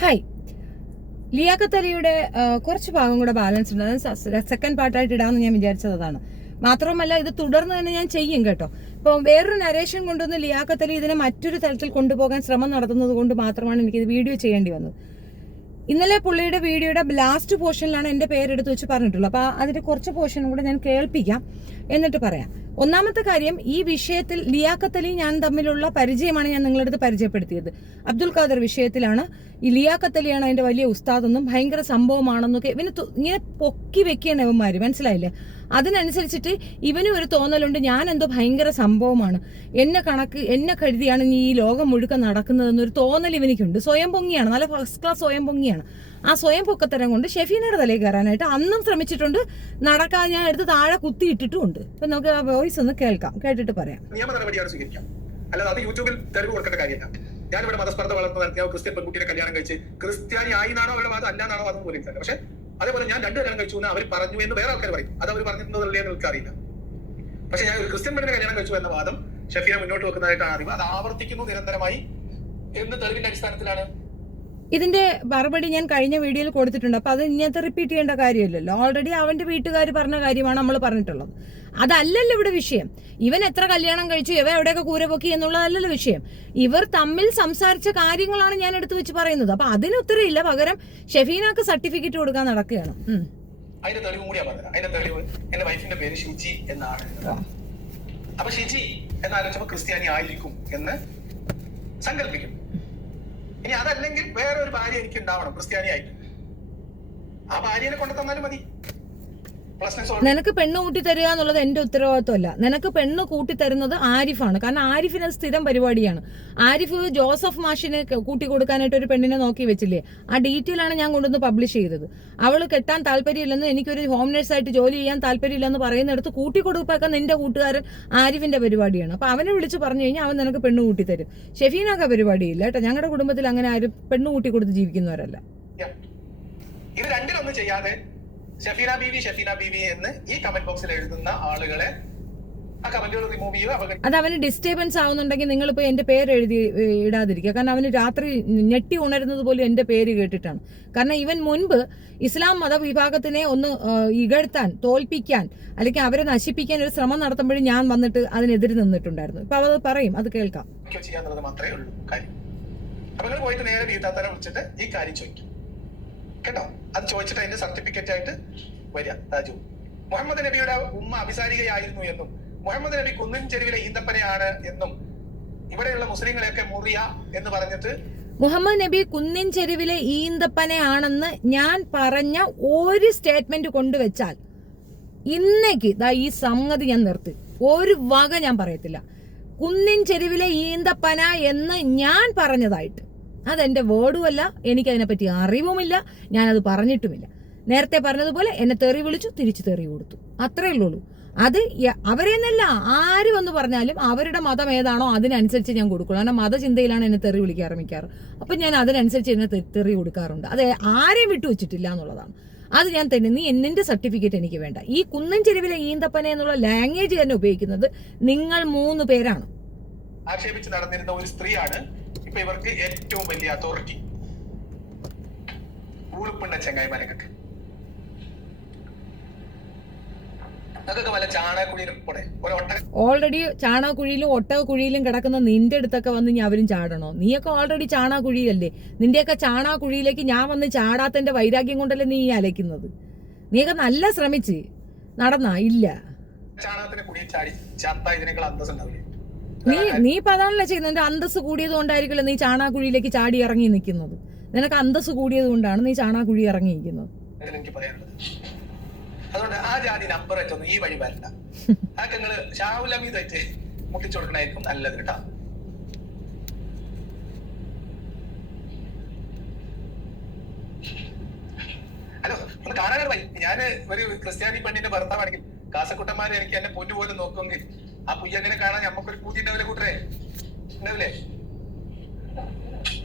Hi, Liaquat അലിയുടെ കുറച്ച് ഭാഗം കൂടെ ബാലൻസ് ഉണ്ട്. അത് സെക്കൻഡ് പാർട്ടായിട്ട് ഇടാമെന്ന് ഞാൻ വിചാരിച്ചതാണ്. മാത്രമല്ല ഇത് തുടർന്ന് തന്നെ ഞാൻ ചെയ്യും കേട്ടോ. ഇപ്പോൾ വേറൊരു നരേഷൻ കൊണ്ടുവന്ന് ലിയാഖത്ത് അലി ഇതിനെ മറ്റൊരു തലത്തിൽ കൊണ്ടുപോകാൻ ശ്രമം നടത്തുന്നത് കൊണ്ട് മാത്രമാണ് എനിക്കിത് വീഡിയോ ചെയ്യേണ്ടി വന്നത്. ഇന്നലെ പുള്ളിയുടെ വീഡിയോയുടെ ലാസ്റ്റ് പോർഷനിലാണ് എൻ്റെ പേരെടുത്ത് വെച്ച് പറഞ്ഞിട്ടുള്ളത്. അപ്പോൾ അതിൻ്റെ കുറച്ച് പോർഷനും കൂടെ ഞാൻ കേൾപ്പിക്കാം, എന്നിട്ട് പറയാം. ഒന്നാമത്തെ കാര്യം, ഈ വിഷയത്തിൽ ലിയാഖത്ത് അലി ഞാൻ തമ്മിലുള്ള പരിചയമാണ് ഞാൻ നിങ്ങളടുത്ത് പരിചയപ്പെടുത്തിയത്. അബ്ദുൽ ഖാദർ വിഷയത്തിലാണ്. ഈ ലിയാഖത്ത് അലിയാണ് അതിന്റെ വലിയ ഉസ്താദെന്നും ഭയങ്കര സംഭവമാണെന്നൊക്കെ ഇവന് ഇങ്ങനെ പൊക്കി വെക്കുകയാണ് ഇവന്മാര്, മനസ്സിലായില്ലേ? അതിനനുസരിച്ചിട്ട് ഇവനും ഒരു തോന്നലുണ്ട്, ഞാൻ എന്തോ ഭയങ്കര സംഭവമാണ്, എന്നെ കരുതിയാണ് ഈ ലോകം മുഴുക്ക നടക്കുന്നതെന്നൊരു തോന്നൽ ഇവനിക്കുണ്ട്. സ്വയം പൊങ്ങിയാണ്, നല്ല ഫസ്റ്റ് ക്ലാസ് സ്വയം പൊങ്ങിയാണ്. ആ സ്വയം പൊക്കത്തരം കൊണ്ട് ഷെഫീനയുടെ തലയിൽ കയറാനായിട്ട് അന്നും ശ്രമിച്ചിട്ടുണ്ട്. നടക്കാൻ ഞാൻ എടുത്ത് താഴെ കുത്തിയിട്ടിട്ടുമുണ്ട്. അപ്പൊ നമുക്ക് ആ വോയിസ് ഒന്ന് കേൾക്കാം, കേട്ടിട്ട് പറയാം. നിയമ നടപടിയാണ് സ്വീകരിക്കാം, അല്ലാതെ അത് യൂട്യൂബിൽ തെളിവ് കൊടുക്കേണ്ട കാര്യമില്ല. ഞാനിവിടെ മതസ്പർദ്ധ വളർന്നു നടത്തിയ ക്രിസ്ത്യൻ പെൺകുട്ടിയെ കല്യാണം കഴിച്ച് ക്രിസ്ത്യാനി ആയി നാണോ അവരുടെ വാദം അല്ലാന്നാണോ അതും പോലും ഇല്ല. പക്ഷെ അതേപോലെ ഞാൻ 2 കല്യാണം കഴിച്ചു എന്ന് അവർ പറഞ്ഞു എന്ന് വേറെ ആൾക്കാർ പറയും. അത് അവർ പറഞ്ഞിട്ടുണ്ടല്ലേ എന്ന് എനിക്കറിയില്ല. പക്ഷെ ഞാൻ ഒരു ക്രിസ്ത്യൻ പെണ്ണിനെ കല്യാണം കഴിച്ചു എന്ന വാദം ഷെഫീന മുന്നോട്ട് വെക്കുന്നതായിട്ടാണ് അറിവ്. അത് ആവർത്തിക്കുന്നു നിരന്തരമായി എന്ന് തെളിവിന്റെ അടിസ്ഥാനത്തിലാണ്. ഇതിന്റെ മറുപടി ഞാൻ കഴിഞ്ഞ വീഡിയോയിൽ കൊടുത്തിട്ടുണ്ട്. അപ്പൊ അത് ഇങ്ങനത്തെ റിപ്പീറ്റ് ചെയ്യേണ്ട കാര്യമില്ലല്ലോ. ഓൾറെഡി അവന്റെ വീട്ടുകാർ പറഞ്ഞ കാര്യമാണ് നമ്മൾ പറഞ്ഞിട്ടുള്ളത്. അതല്ലല്ലോ ഇവിടെ വിഷയം. ഇവൻ എത്ര കല്യാണം കഴിച്ചു, ഇവ എവിടെയൊക്കെ കൂര പൊക്കി എന്നുള്ളതല്ലല്ലോ വിഷയം. ഇവർ തമ്മിൽ സംസാരിച്ച കാര്യങ്ങളാണ് ഞാൻ എടുത്തു വെച്ച് പറയുന്നത്. അപ്പൊ അതിന് ഉത്തരവില്ല, പകരം ഷെഫീനക്ക് സർട്ടിഫിക്കറ്റ് കൊടുക്കാൻ നടക്കുകയാണ്. അതിന്റെ തെളിവ് കൂടിയാ പറഞ്ഞത്. അതിന്റെ തെളിവ് എന്റെ വൈഫിന്റെ പേര് ഷിജി എന്നാണ്. അപ്പൊ ഷിജി എന്നാലോചിച്ചപ്പോ ക്രിസ്ത്യാനി ആയിരിക്കും എന്ന് സങ്കല്പിക്കും. ഇനി അതല്ലെങ്കിൽ വേറെ ഒരു ഭാര്യ എനിക്ക് ഉണ്ടാവണം ക്രിസ്ത്യാനിയായിട്ട്. ആ ഭാര്യനെ കൊണ്ടു തന്നാലും മതി. നിനക്ക് പെണ്ണ് കൂട്ടി തരിക എന്നുള്ളത് എന്റെ ഉത്തരവാദിത്വമല്ല. നിനക്ക് പെണ്ണ് കൂട്ടി തരുന്നത് ആരിഫാണ്. കാരണം ആരിഫിന് അത് സ്ഥിരം പരിപാടിയാണ്. ആരിഫ് ജോസഫ് മാഷിന് കൂട്ടി കൊടുക്കാനായിട്ട് ഒരു പെണ്ണിനെ നോക്കി വെച്ചില്ലേ, ആ ഡീറ്റെയിൽ ആണ് ഞാൻ കൊണ്ടുവന്ന് പബ്ലിഷ് ചെയ്തത്. അവള് കെട്ടാൻ താല്പര്യമില്ലെന്ന്, എനിക്കൊരു ഹോം നേഴ്സായിട്ട് ജോലി ചെയ്യാൻ താല്പര്യമില്ലെന്ന് പറയുന്നിടത്ത് കൂട്ടി കൊടുക്കാൻ നിന്റെ കൂട്ടുകാരൻ ആരിഫിന്റെ പരിപാടിയാണ്. അപ്പൊ അവനെ വിളിച്ച് പറഞ്ഞു കഴിഞ്ഞാൽ അവൻ നിനക്ക് പെണ്ണ് കൂട്ടി തരും. ഷെഫീനൊക്കെ പരിപാടിയില്ല കേട്ടോ. ഞങ്ങളുടെ കുടുംബത്തിൽ അങ്ങനെ ആരും പെണ്ണ് കൂട്ടി കൊടുത്ത് ജീവിക്കുന്നവരല്ല. ഇത് രണ്ടിലൊന്നും ചെയ്യാതെ ഷെഫീന ബീവി എന്ന് ഈ കമന്റ് ബോക്സിൽ എഴുതുന്ന ആളുകളെ ആ കമന്റുകൾ റിമൂവ് ചെയ്യുക. അത് അവന് ഡിസ്റ്റർബൻസ് ആവുന്നുണ്ടെങ്കിൽ നിങ്ങളിപ്പോ എന്റെ പേര് ഇടാതിരിക്കുക. കാരണം അവന് രാത്രി ഞെട്ടി ഉണരുന്നത് പോലും എന്റെ പേര് കേട്ടിട്ടാണ്. കാരണം ഇവൻ മുൻപ് ഇസ്ലാം മതവിഭാഗത്തിനെ ഒന്ന് ഇകഴ്ത്താൻ, തോൽപ്പിക്കാൻ, അല്ലെങ്കിൽ അവരെ നശിപ്പിക്കാൻ ഒരു ശ്രമം നടത്തുമ്പോഴും ഞാൻ വന്നിട്ട് അതിനെതിരെ നിന്നിട്ടുണ്ടായിരുന്നു. ഇപ്പൊ അത് പറയും, അത് കേൾക്കാം. ചെയ്യാന്നുള്ളത് മാത്രമേ ഉള്ളൂ കാര്യം. അപ്പൊ നിങ്ങൾ പോയിട്ട് നേരെ വീട്ടാത്തനെ വിളിച്ചിട്ട് ഈ കാര്യം ചോദിക്കും കേട്ടോ. അത് ചോദിച്ചിട്ട് അതിന്റെ സർട്ടിഫിക്കറ്റ് ആയിട്ട് വരിക. താജു മുഹമ്മദ് നബിയുടെ ഉമ്മ അഭിസാരികയായിരുന്നു എന്നും മുഹമ്മദ് നബി കുന്നിൻ ചെരുവിലെ ഈന്തപ്പനയാണ് എന്നും ഇവിടെയുള്ള മുസ്ലിങ്ങളെയൊക്കെ മുറിയ എന്ന് പറഞ്ഞിട്ട് മുഹമ്മദ് നബി കുന്നിൻ ചെരുവിലെ ഈന്തപ്പനയാണെന്ന് ഞാൻ പറഞ്ഞ ഒരു സ്റ്റേറ്റ്മെന്റ് കൊണ്ടുവച്ചാൽ ഇന്നേക്ക് ഈ സംഗതി ഞാൻ നിർത്തി, ഒരു വക ഞാൻ പറയത്തില്ല. കുന്നിൻ ചെരുവിലെ ഈന്തപ്പന എന്ന് ഞാൻ പറഞ്ഞതായിട്ട് അതെന്റെ വേർഡുമല്ല, എനിക്കതിനെപ്പറ്റി അറിവുമില്ല, ഞാനത് പറഞ്ഞിട്ടുമില്ല. നേരത്തെ പറഞ്ഞതുപോലെ എന്നെ തെറി വിളിച്ചു, തിരിച്ചു തെറി കൊടുത്തു, അത്രേ ഉള്ളൂ. അത് അവരെന്നല്ല, ആര് വന്ന് പറഞ്ഞാലും അവരുടെ മതം ഏതാണോ അതിനനുസരിച്ച് ഞാൻ കൊടുക്കുള്ളൂ. കാരണം മതചിന്തയിലാണ് എന്നെ തെറി വിളിക്കാറ് മിക്കാറ്. അപ്പം ഞാൻ അതിനനുസരിച്ച് എന്നെ തെറി കൊടുക്കാറുണ്ട്. അത് ആരെയും വിട്ടു വെച്ചിട്ടില്ല എന്നുള്ളതാണ്. അത് ഞാൻ തന്നെ, നിന്റെ സർട്ടിഫിക്കറ്റ് എനിക്ക് വേണ്ട. ഈ കുന്നൻ ചെരുവിലെ ഈന്തപ്പന എന്നുള്ള ലാംഗ്വേജ് തന്നെ ഉപയോഗിക്കുന്നത് നിങ്ങൾ 3 പേരാണ്. ആക്ഷേപിച്ച് നടന്നിരുന്ന ഒരു സ്ത്രീയാണ് ഇപ്പൊ ഇവർക്ക് ഏറ്റവും വലിയ അതോറിറ്റി. ഊളുപ്പിണ്ണ ചെങ്ങായിമാരൊക്കെ ഓൾറെഡി ചാണകക്കുഴിയിലും ഒട്ടകക്കുഴിയിലും കിടക്കുന്ന നിന്റെ അടുത്തൊക്കെ വന്ന് ഞാൻ അവരും ചാടണോ? നീയൊക്കെ ഓൾറെഡി ചാണകക്കുഴിയല്ലേ. നിന്റെയൊക്കെ ചാണകക്കുഴിയിലേക്ക് ഞാൻ വന്ന് ചാടാത്തന്റെ വൈരാഗ്യം കൊണ്ടല്ലേ നീ അലയ്ക്കുന്നത്. നീയൊക്കെ നല്ല ശ്രമിച്ച് നടന്നാ ഇല്ല. ചാണകത്തിന് കുഴിയിൽ ചാടി ചത്ത ഇതിനേക്കാൾ അന്തസ് ഉണ്ടാവില്ലേ? നീ ഇപ്പൊ അതാണല്ലോ ചെയ്യുന്നത്. നിന്റെ അന്തസ് കൂടിയത് കൊണ്ടായിരിക്കില്ല നീ ചാണകക്കുഴിയിലേക്ക് ചാടി ഇറങ്ങി നിൽക്കുന്നത്. നിനക്ക് അന്തസ് കൂടിയത് കൊണ്ടാണ് നീ ചാണകക്കുഴി ഇറങ്ങിയിരിക്കുന്നത്. എനിക്ക് പറയാനുള്ളത് അതുകൊണ്ട് ആ ജാതി നമ്പർ വെച്ചൊന്നും ഈ വഴി വരണ്ട. അതൊക്കെ നിങ്ങള് ഷാവുലമീത് വെച്ച് മുട്ടിച്ചു കൊടുക്കണായിരിക്കും നല്ലത് കേട്ടോ. ഹലോ, ഒന്ന് കാണാനാണ് വഴി. ഞാന് ഒരു ക്രിസ്ത്യാനി പെണ്ണിന്റെ ഭർത്താവാണെങ്കിൽ കാസക്കുട്ടന്മാരെ എനിക്ക് എന്നെ പൊന്നു പോലും നോക്കുമെങ്കിൽ ആ പുയ്യങ്ങനെ കാണാൻ ഞമ്മക്കൊരു പൂജ ഉണ്ടാവില്ലേ കൂട്ടരെ? ഉണ്ടാവില്ലേ?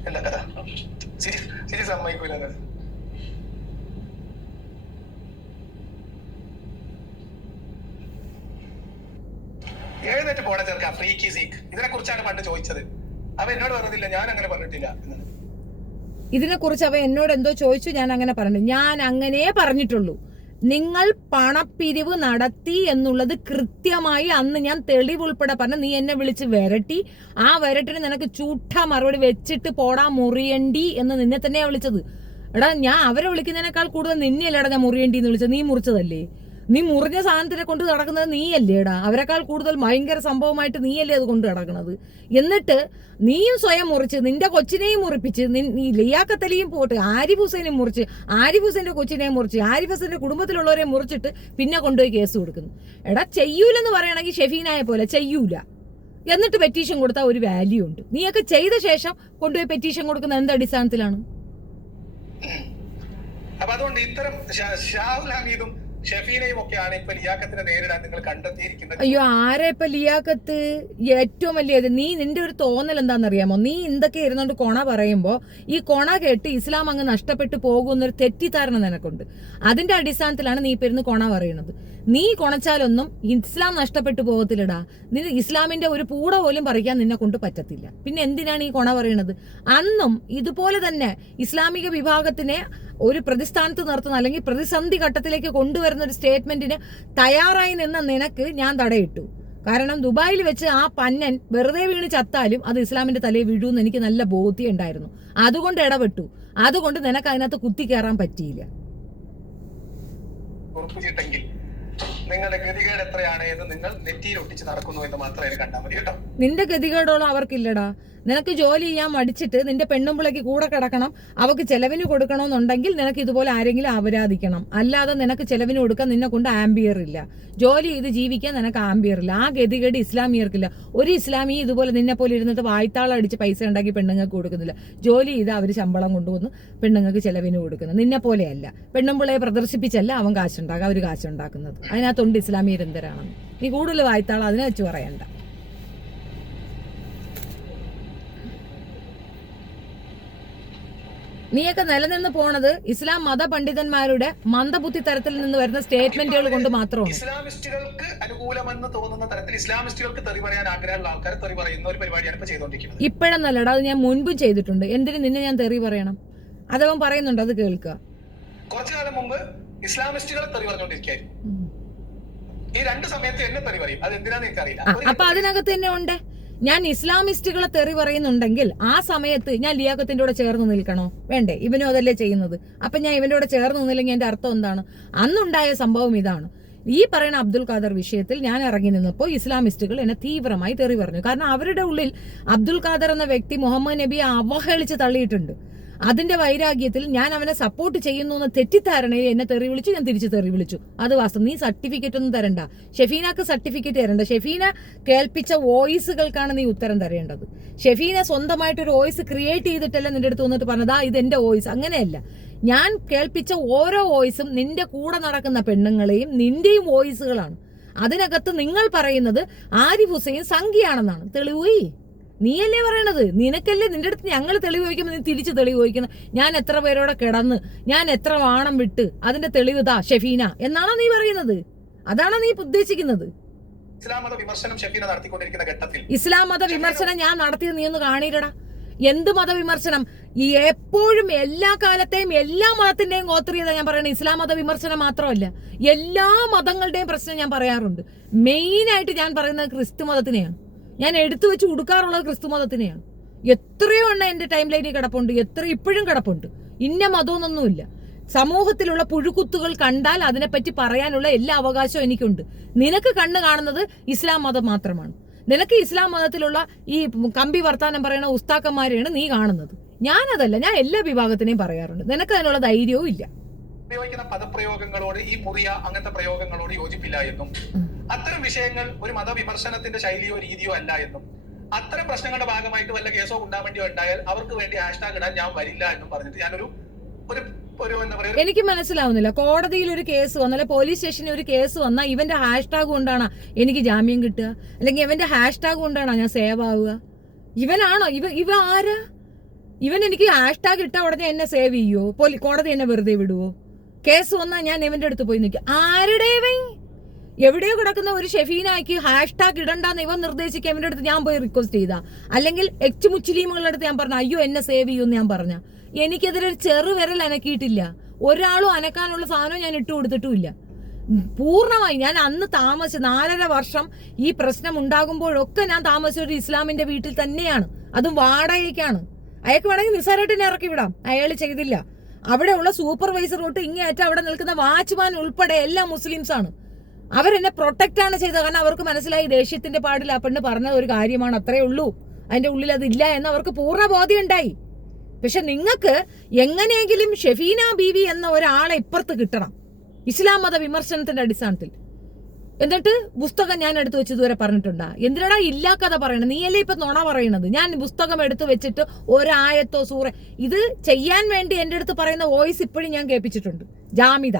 എന്താ കഥ? ശരി സമ്മതിക്കൂല. എഴുന്നേറ്റ് പോണ ചെറുക്ക ഫ്രീക്കി സീക്ക് ഇതിനെ കുറിച്ചാണ് പണ്ട് ചോദിച്ചത്. അവ എന്നോട് പറഞ്ഞില്ല, ഞാൻ അങ്ങനെ പറഞ്ഞിട്ടില്ല. ഇതിനെക്കുറിച്ച് അവ എന്നോട് എന്തോ ചോദിച്ചു, ഞാൻ അങ്ങനെ പറഞ്ഞു. ഞാൻ അങ്ങനെ പറഞ്ഞിട്ടുള്ളൂ. നിങ്ങൾ പണപ്പിരിവ് നടത്തി എന്നുള്ളത് കൃത്യമായി അന്ന് ഞാൻ തെളിവുൾപ്പെടെ പറഞ്ഞു. നീ എന്നെ വിളിച്ച് വരട്ടി, ആ വരട്ടിന് നിനക്ക് ചൂട്ട മറുപടി വെച്ചിട്ട് പോടാ മുറിയണ്ടി എന്ന് നിന്നെ തന്നെയാ വിളിച്ചത്. എടാ, ഞാൻ അവരെ വിളിക്കുന്നതിനേക്കാൾ കൂടുതൽ നിന്നെയല്ലേടാ ഞാൻ മുറിയണ്ടി എന്ന് വിളിച്ചത്. നീ മുറിച്ചതല്ലേ? നീ മുറിഞ്ഞ സാധനത്തിനെ കൊണ്ട് നടക്കുന്നത് നീയല്ലേടാ? അവരെക്കാൾ കൂടുതൽ ഭയങ്കര സംഭവമായിട്ട് നീയല്ലേ അത് കൊണ്ട് നടക്കുന്നത്? എന്നിട്ട് നീയും സ്വയം മുറിച്ച്, നിന്റെ കൊച്ചിനെയും മുറിപ്പിച്ച്, നീ ലിയാഖത്ത് പോട്ട് ആരിഫ് ഹുസൈനെയും മുറിച്ച്, ആരിഫ് ഹുസൈന്റെ കൊച്ചിനെയും മുറിച്ച്, ആരിഫ് ഹുസൈന്റെ കുടുംബത്തിലുള്ളവരെ മുറിച്ചിട്ട് പിന്നെ കൊണ്ടുപോയി കേസ് കൊടുക്കുന്നു. എടാ, ചെയ്യൂലെന്ന് പറയണമെങ്കിൽ ഷെഫീനായെ പോലെ ചെയ്യൂല, എന്നിട്ട് പെറ്റീഷൻ കൊടുത്താൽ ഒരു വാല്യൂ ഉണ്ട്. നീയൊക്കെ ചെയ്ത ശേഷം കൊണ്ടുപോയി പെറ്റീഷൻ കൊടുക്കുന്ന എന്ത് അടിസ്ഥാനത്തിലാണ്? അപ്പൊ അതുകൊണ്ട് ഇത്തരം ഷാഹുൽ ഹമീദും ഷെഫീനയും ഒക്കെയാണ് ഇപ്പൊ ലിയാഖത്തിനെ നേരിടാൻ നിങ്ങൾ കണ്ടെത്തിയിരിക്കുന്നത്. അയ്യോ, ആരെ ഇപ്പൊ ലിയാഖത്ത്? ഏറ്റവും വലിയത് നീ, നിന്റെ ഒരു തോന്നൽ എന്താണെന്നറിയാമോ? നീ എന്തൊക്കെ ഇരുന്നോണ്ട് കൊണ പറയുമ്പോ ഈ കൊണ കേട്ട് ഇസ്ലാം അങ്ങ് നഷ്ടപ്പെട്ടു പോകുന്നൊരു തെറ്റിദ്ധാരണ നിനക്കുണ്ട്. അതിന്റെ അടിസ്ഥാനത്തിലാണ് നീ ഇപ്പൊ ഇരുന്ന് കൊണ പറയുന്നത്. നീ കൊണച്ചാലൊന്നും ഇസ്ലാം നഷ്ടപ്പെട്ടു പോകത്തില്ലടാ. നിന്റെ ഇസ്ലാമിന്റെ ഒരു പൂട പോലും പറിക്കാൻ നിന്നെ കൊണ്ട് പറ്റത്തില്ല. പിന്നെ എന്തിനാണ് ഈ കൊണ പറയണത്? അന്നും ഇതുപോലെ തന്നെ ഇസ്ലാമിക വിഭാഗത്തിനെ ഒരു പ്രതിസ്ഥാനത്ത് നിർത്തുന്ന അല്ലെങ്കിൽ പ്രതിസന്ധി ഘട്ടത്തിലേക്ക് കൊണ്ടുവരുന്ന ഒരു സ്റ്റേറ്റ്മെന്റിന് തയ്യാറായി നിന്ന നിനക്ക് ഞാൻ തടയിട്ടു. കാരണം ദുബായിൽ വെച്ച് ആ പന്നൻ വെറുതെ വീണ് ചത്താലും അത് ഇസ്ലാമിന്റെ തലയിൽ വീഴുമെന്ന് എനിക്ക് നല്ല ബോധ്യം ഉണ്ടായിരുന്നു. അതുകൊണ്ട് ഇടപെട്ടു. അതുകൊണ്ട് നിനക്ക് അതിനകത്ത് കുത്തി കയറാൻ പറ്റിയില്ല. നിങ്ങളുടെ ഗതികേട് എത്രയാണ് എന്ന് നിങ്ങൾ നെറ്റിയിൽ ഒട്ടിച്ച് നടക്കുന്നു എന്ന് മാത്രമേ കണ്ടാൽ മതി കേട്ടോ. നിന്റെ ഗതികേടോളം അവർക്കില്ലടാ. നിനക്ക് ജോലി ചെയ്യാൻ മടിച്ചിട്ട് നിന്റെ പെണ്ണുമ്പിളയ്ക്ക് കൂടെ കിടക്കണം, അവക്ക് ചെലവിന് കൊടുക്കണമെന്നുണ്ടെങ്കിൽ നിനക്ക് ഇതുപോലെ ആരെങ്കിലും അപരാധിക്കണം. അല്ലാതെ നിനക്ക് ചെലവിന് കൊടുക്കാൻ നിന്നെ കൊണ്ട് ആംബിയർ ഇല്ല. ജോലി ചെയ്ത് ജീവിക്കാൻ നിനക്ക് ആംബിയർ ഇല്ല. ആ ഗതികേട് ഇസ്ലാമിയർക്കില്ല. ഒരു ഇസ്ലാമി ഇതുപോലെ നിന്നെ പോലെ ഇരുന്നിട്ട് വായ്ത്താളം അടിച്ച് പൈസ ഉണ്ടാക്കി പെണ്ണുങ്ങൾക്ക് കൊടുക്കുന്നില്ല. ജോലി ചെയ്ത് അവർ ശമ്പളം കൊണ്ടുവന്ന് പെണ്ണുങ്ങൾക്ക് ചെലവിന് കൊടുക്കുന്നത്. നിന്നെ പോലെയല്ല. പെണ്ണുമ്പിളയെ പ്രദർശിപ്പിച്ചല്ല അവൻ കാശുണ്ടാക്കുക, അവർ കാശുണ്ടാക്കുന്നത്. അതിനകത്തുണ്ട് ഇസ്ലാമിയർ എന്തരാണെന്ന്. നീ കൂടുതൽ വായ്ത്താളം അതിനെ വെച്ച് പറയണ്ട. നീയൊക്കെ നിലനിന്ന് പോണത് ഇസ്ലാം മത പണ്ഡിതന്മാരുടെ മന്ദബുദ്ധി തരത്തിൽ നിന്ന് വരുന്ന സ്റ്റേറ്റ്മെന്റുകൾ കൊണ്ട് മാത്രമാണ്. ഇസ്ലാമിസ്റ്റുകൾക്ക് അനുകൂലമെന്ന് തോന്നുന്ന തരത്തിൽ ഇസ്ലാമിസ്റ്റുകൾക്ക് തെറി പറയാൻ ആഗ്രഹമുള്ള ആൾക്കാർ തെറി പറയുന്ന ഒരു പരിപാടിയാണ് ഇപ്പൊ ചെയ്തുകൊണ്ടിരിക്കുന്നത്. ഇപ്പോഴെന്നല്ലടാ, അത് ഞാൻ മുൻപും ചെയ്തിട്ടുണ്ട്. എന്തിന് നിന്നെ ഞാൻ തെറി പറയണം? അതവൻ പറയുന്നുണ്ട്, അത് കേൾക്കുക. കുറച്ചു കാലം മുമ്പ് ഇസ്ലാമിസ്റ്റുകൾ തെറി പറഞ്ഞുകൊണ്ടിരിക്കുകയായിരുന്നു. ഈ രണ്ട് സമയത്ത് എന്നെ തെറി പറയും. അത് എന്തിനാന്ന് എനിക്കറിയില്ല. അപ്പൊ അതിനകത്ത് തന്നെ ഉണ്ട്. ഞാൻ ഇസ്ലാമിസ്റ്റുകളെ തെറി പറയുന്നുണ്ടെങ്കിൽ ആ സമയത്ത് ഞാൻ ലിയാഖത്തിന്റെ കൂടെ ചേർന്ന് നിൽക്കണോ? വേണ്ടേ? ഇവനും അതല്ലേ ചെയ്യുന്നത്. അപ്പൊ ഞാൻ ഇവന്റെ കൂടെ ചേർന്ന് നിന്നില്ലെങ്കിൽ എന്റെ അർത്ഥം എന്താണ്? അന്നുണ്ടായ സംഭവം ഇതാണ്. ഈ പറയുന്ന അബ്ദുൽ ഖാദർ വിഷയത്തിൽ ഞാൻ ഇറങ്ങി നിന്നപ്പോൾ ഇസ്ലാമിസ്റ്റുകൾ എന്നെ തീവ്രമായി തെറി പറഞ്ഞു. കാരണം അവരുടെ ഉള്ളിൽ അബ്ദുൽ ഖാദർ എന്ന വ്യക്തി മുഹമ്മദ് നബിയെ അവഹേളിച്ച് തള്ളിയിട്ടുണ്ട്. അതിന്റെ വൈരാഗ്യത്തിൽ ഞാൻ അവനെ സപ്പോർട്ട് ചെയ്യുന്നു എന്ന തെറ്റിദ്ധാരണയിൽ എന്നെ തെറി വിളിച്ചു. ഞാൻ തിരിച്ചു തെറി വിളിച്ചു. അത് വാസ്തവം. നീ സർട്ടിഫിക്കറ്റ് ഒന്നും തരണ്ട. ഷെഫീനക്ക് സർട്ടിഫിക്കറ്റ് തരണ്ട. ഷെഫീന കേൾപ്പിച്ച വോയിസുകൾക്കാണ് നീ ഉത്തരം തരേണ്ടത്. ഷെഫീന സ്വന്തമായിട്ടൊരു വോയിസ് ക്രിയേറ്റ് ചെയ്തിട്ടല്ല നിന്റെ അടുത്ത് വന്നിട്ട് പറഞ്ഞതാ ഇത് എന്റെ വോയിസ്. അങ്ങനെയല്ല. ഞാൻ കേൾപ്പിച്ച ഓരോ വോയിസും നിന്റെ കൂടെ നടക്കുന്ന പെണ്ണുങ്ങളെയും നിന്റെയും വോയിസുകളാണ്. അതിനകത്ത് നിങ്ങൾ പറയുന്നത് ആരിഫ് ഹുസൈൻ സംഖ്യയാണെന്നാണ്. തെളിവ് നീയല്ലേ പറയണത്? നിനക്കല്ലേ? നിന്റെ അടുത്ത് ഞങ്ങൾ തെളിവ് ചോദിക്കുമ്പോൾ നീ തിരിച്ച് തെളിവ് ചോദിക്കണം. ഞാൻ എത്ര പേരോടെ കിടന്ന്, ഞാൻ എത്ര വാണം വിട്ട്, അതിന്റെ തെളിവ് താ ഷെഫീന എന്നാണോ നീ പറയുന്നത്? അതാണോ നീ ഉദ്ദേശിക്കുന്നത്? ഇസ്ലാം മത വിമർശനം ഷെഫീന നടത്തിക്കൊണ്ടിരിക്കുന്ന ഘട്ടത്തിൽ ഇസ്ലാം മത വിമർശനം ഞാൻ നടത്തിയത് നീ ഒന്ന് കാണിരടാ. എന്ത് മതവിമർശനം? ഈ എപ്പോഴും എല്ലാ കാലത്തെയും എല്ലാ മതത്തിന്റെയും ഗോത്രീയത ഞാൻ പറയണത് ഇസ്ലാം മത വിമർശനം മാത്രമല്ല, എല്ലാ മതങ്ങളുടെയും പ്രശ്നം ഞാൻ പറയാറുണ്ട്. മെയിനായിട്ട് ഞാൻ പറയുന്നത് ക്രിസ്തു മതത്തിനെയാണ്. ഞാൻ എടുത്തു വെച്ച് കൊടുക്കാറുള്ളത് ക്രിസ്തു മതത്തിനെയാണ്. എത്രയോ എണ്ണം എന്റെ ടൈം ലൈനിൽ കിടപ്പുണ്ട്, ഇപ്പോഴും കിടപ്പുണ്ട്. ഇന്ന മതമൊന്നൊന്നുമില്ല. സമൂഹത്തിലുള്ള പുഴുക്കുത്തുകൾ കണ്ടാൽ അതിനെപ്പറ്റി പറയാനുള്ള എല്ലാ അവകാശവും എനിക്കുണ്ട്. നിനക്ക് കണ്ണ് കാണുന്നത് ഇസ്ലാം മതം മാത്രമാണ്. നിനക്ക് ഇസ്ലാം മതത്തിലുള്ള ഈ കമ്പി വർത്താനം പറയുന്ന ഉസ്താക്കന്മാരെയാണ് നീ കാണുന്നത്. ഞാനതല്ല, ഞാൻ എല്ലാ വിഭാഗത്തിനെയും പറയാറുണ്ട്. നിനക്ക് അതിനുള്ള ധൈര്യവും ഇല്ല. ഉപയോഗിക്കുന്ന പദപ്രയോഗങ്ങളോട്, ഈ മുറിയ അങ്ങനത്തെ പ്രയോഗങ്ങളോട് യോജിപ്പില്ല എന്നും, അത്തരം വിഷയങ്ങൾ ഒരു മതവിമർശനത്തിന്റെ ശൈലിയോ രീതിയോ അല്ല എന്നും, അത്തരം പ്രശ്നങ്ങളുടെ ഭാഗമായിട്ട് വല്ല കേസോ ഉണ്ടാകാൻ വേണ്ടിയോ ഉണ്ടായാൽ അവർക്ക് വേണ്ടി ഹാഷ്ടാഗ് ഇടാൻ ഞാൻ വരില്ല എന്നും പറഞ്ഞിട്ട് ഞാനൊരു എന്താ പറയുക, എനിക്ക് മനസ്സിലാവുന്നില്ല. കോടതിയിൽ ഒരു കേസ് വന്നല്ലേ, പോലീസ് സ്റ്റേഷനിൽ ഒരു കേസ് വന്നാൽ ഇവന്റെ ഹാഷ്ടാഗ് കൊണ്ടാണ് എനിക്ക് ജാമ്യം കിട്ടുക, അല്ലെങ്കിൽ ഇവന്റെ ഹാഷ്ടാഗ് കൊണ്ടാണ് ഞാൻ സേവ് ആവുക? ഇവനാണോ? ഇവ ആരാ? ഇവൻ എനിക്ക് ഹാഷ്ടാഗ് ഇട്ട ഉടനെ എന്നെ സേവ് ചെയ്യോ? കോടതി എന്നെ വെറുതെ വിടുവോ? കേസ് വന്നാൽ ഞാൻ ഇവന്റെ അടുത്ത് പോയി നിൽക്കും. ആരുടെ ഇവൻ? എവിടെയോ കിടക്കുന്ന ഒരു ഷെഫീനാക്കി ഹാഷ്ടാഗ് ഇടണ്ടെന്ന് ഇവൻ നിർദ്ദേശിക്കുക. ഇവന്റെ അടുത്ത് ഞാൻ പോയി റിക്വസ്റ്റ് ചെയ്താ? അല്ലെങ്കിൽ എച്ച് മുസ്ലിമുകളുടെ അടുത്ത് ഞാൻ പറഞ്ഞ അയ്യോ എന്നെ സേവ് ചെയ്യുമെന്ന് ഞാൻ പറഞ്ഞ? എനിക്കെതിരെ ഒരു ചെറുവിരൽ അനക്കിയിട്ടില്ല. ഒരാളും അനക്കാനുള്ള സാധനവും ഞാൻ ഇട്ടു കൊടുത്തിട്ടുമില്ല. പൂർണ്ണമായി ഞാൻ അന്ന് താമസിച്ച 4.5 വർഷം ഈ പ്രശ്നം ഉണ്ടാകുമ്പോഴൊക്കെ ഞാൻ താമസിച്ച ഒരു ഇസ്ലാമിന്റെ വീട്ടിൽ തന്നെയാണ്. അതും വാടകയ്ക്കാണ്. അയാൾക്ക് വേണമെങ്കിൽ നിസ്സാരമായിട്ട് ഇറക്കി വിടാം, അയാൾ ചെയ്തില്ല. അവിടെയുള്ള സൂപ്പർവൈസർ തൊട്ട് ഇങ്ങേറ്റം അവിടെ നിൽക്കുന്ന വാച്ച്മാൻ ഉൾപ്പെടെ എല്ലാം മുസ്ലിംസ് ആണ്. അവരെന്നെ പ്രൊട്ടക്റ്റ് ആണ് ചെയ്തത്. കാരണം അവർക്ക് മനസ്സിലായി ദേഷ്യത്തിന്റെ പാടിൽ ആ പെണ്ണ് പറഞ്ഞ ഒരു കാര്യമാണ്, അത്രേ ഉള്ളൂ, അതിന്റെ ഉള്ളിൽ അതില്ല എന്ന് അവർക്ക് പൂർണ്ണ ബോധ്യം ഉണ്ടായി. പക്ഷെ നിങ്ങൾക്ക് എങ്ങനെയെങ്കിലും ഷെഫീന ബീവി എന്ന ഒരാളെ ഇപ്പുറത്ത് കിട്ടണം ഇസ്ലാം മത വിമർശനത്തിന്റെ അടിസ്ഥാനത്തിൽ. എന്നിട്ട് പുസ്തകം ഞാൻ എടുത്തു വെച്ച് ഇതുവരെ പറഞ്ഞിട്ടുണ്ടാ? എന്തിനാ ഇല്ലാ കഥ പറയണത്? നീയല്ലേ ഇപ്പൊ നുണ പറയണത്? ഞാൻ പുസ്തകം എടുത്തു വെച്ചിട്ട് ഒരായത്തോ സൂറ ഇത് ചെയ്യാൻ വേണ്ടി എന്റെ അടുത്ത് പറയുന്ന വോയിസ് ഇപ്പോഴും ഞാൻ കേൾപ്പിച്ചിട്ടുണ്ട്. ജാമിദ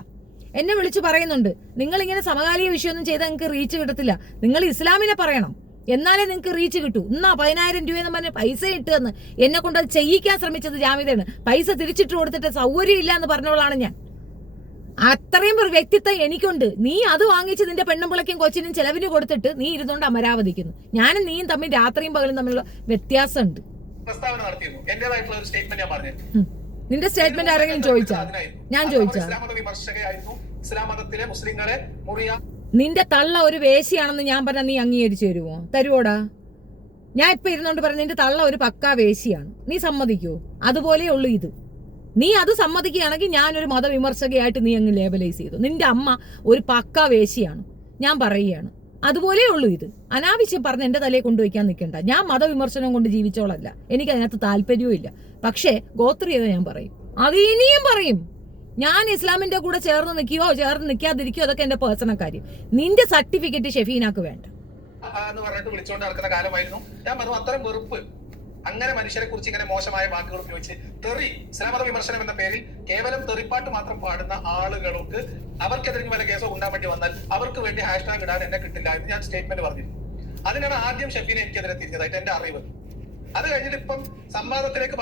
എന്നെ വിളിച്ച് പറയുന്നുണ്ട്, നിങ്ങൾ ഇങ്ങനെ സമകാലിക വിഷയമൊന്നും ചെയ്താൽ നിങ്ങൾക്ക് റീച്ച് കിട്ടത്തില്ല, നിങ്ങൾ ഇസ്ലാമിനെ പറയണം, എന്നാലേ നിങ്ങൾക്ക് റീച്ച് കിട്ടൂ. എന്നാ 10,000 രൂപയെന്ന് പറഞ്ഞ് പൈസ ഇട്ടെന്ന് എന്നെ കൊണ്ട് അത് ചെയ്യിക്കാൻ ശ്രമിച്ചത് ജാമിദയാണ്. പൈസ തിരിച്ചിട്ട് കൊടുത്തിട്ട് സൗകര്യം ഇല്ല എന്ന് പറഞ്ഞവളാണ് ഞാൻ. അത്രയും ഒരു വ്യക്തിത്വം എനിക്കുണ്ട്. നീ അത് വാങ്ങിച്ച് നിന്റെ പെണ്ണുമ്പിളയ്ക്കും കൊച്ചിനും ചെലവിന് കൊടുത്തിട്ട് നീ ഇരുന്നുകൊണ്ട് അമരാവതിക്കുന്നു. ഞാനും നീയും തമ്മിൽ രാത്രിയും പകലും തമ്മിലുള്ള വ്യത്യാസമുണ്ട്. പ്രസ്താവന നടത്തിയിരുന്നു. എന്റേതായിട്ടുള്ള ഒരു സ്റ്റേറ്റ്മെന്റ് ഞാൻ പറഞ്ഞു. നിന്റെ സ്റ്റേറ്റ്മെന്റ് ആരെങ്കിലും ചോദിച്ചാ? ഞാൻ ചോദിച്ചാ? ഇസ്ലാം മത വിമർശകയായിരുന്നു. ഇസ്ലാം മതത്തിലെ മുസ്ലിങ്ങളെ മുറിയാ. നിന്റെ തള്ള ഒരു വേശിയാണെന്ന് ഞാൻ പറഞ്ഞാൽ നീ അംഗീകരിച്ചു തരുമോ? തരുവോടാ? ഞാൻ ഇപ്പൊ ഇരുന്നോണ്ട് പറഞ്ഞ നിന്റെ തള്ള ഒരു പക്കാ വേശിയാണ്, നീ സമ്മതിക്കുവോ? അതുപോലെ ഉള്ളു ഇത്. നീ അത് സമ്മതിക്കുകയാണെങ്കിൽ ഞാനൊരു മതവിമർശകയായിട്ട് നീ അങ്ങ് ലേബലൈസ് ചെയ്തു. നിന്റെ അമ്മ ഒരു പക്കാ വേശിയാണ്, ഞാൻ പറയുകയാണ്. അതുപോലെ ഉള്ളൂ ഇത്. അനാവശ്യം പറഞ്ഞ് എന്റെ തലയെ കൊണ്ടുവയ്ക്കാൻ നിൽക്കണ്ട. ഞാൻ മതവിമർശനം കൊണ്ട് ജീവിച്ചോളല്ല, എനിക്ക് അതിനകത്ത് താല്പര്യവും ഇല്ല. പക്ഷേ ഗോത്രീയത ഞാൻ പറയും, അത് ഇനിയും പറയും. ഞാൻ ഇസ്ലാമിന്റെ കൂടെ ചേർന്ന് നിൽക്കുകയോ ചേർന്ന് നിൽക്കാതിരിക്കുകയോ അതൊക്കെ എന്റെ പേഴ്സണൽ കാര്യം. നിന്റെ സർട്ടിഫിക്കറ്റ് ഷെഫീനാക്ക് വേണ്ട എന്ന് പറഞ്ഞിട്ട് വിളിച്ചുകൊണ്ട് നടക്കുന്ന കാലമായിരുന്നു. ഞാൻ പറഞ്ഞു അത്തരം വെറുപ്പ്, അങ്ങനെ മനുഷ്യരെ കുറിച്ച് ഇങ്ങനെ മോശമായ വാക്കുകൾ ഉപയോഗിച്ച് തെറി, ഇസ്ലാം മത വിമർശനം എന്ന പേരിൽ കേവലം തെറിപ്പാട്ട് മാത്രം പാടുന്ന ആളുകൾക്ക് അവർക്കെതിരെ വല്ല കേസോ ഉണ്ടാൻ വേണ്ടി വന്നാൽ അവർക്ക് വേണ്ടി ഹാഷ്ടാഗ് ഇടാൻ എന്നെ കിട്ടില്ല എന്ന് ഞാൻ സ്റ്റേറ്റ്മെന്റ് പറഞ്ഞിരുന്നു. അതിനാണ് ആദ്യം ഷെഫീനെ എനിക്കെതിരെ തിരിഞ്ഞതായിട്ട് എന്റെ അറിവ്. അത് കഴിഞ്ഞിട്ട് ഇപ്പം സംവാദത്തിലേക്ക്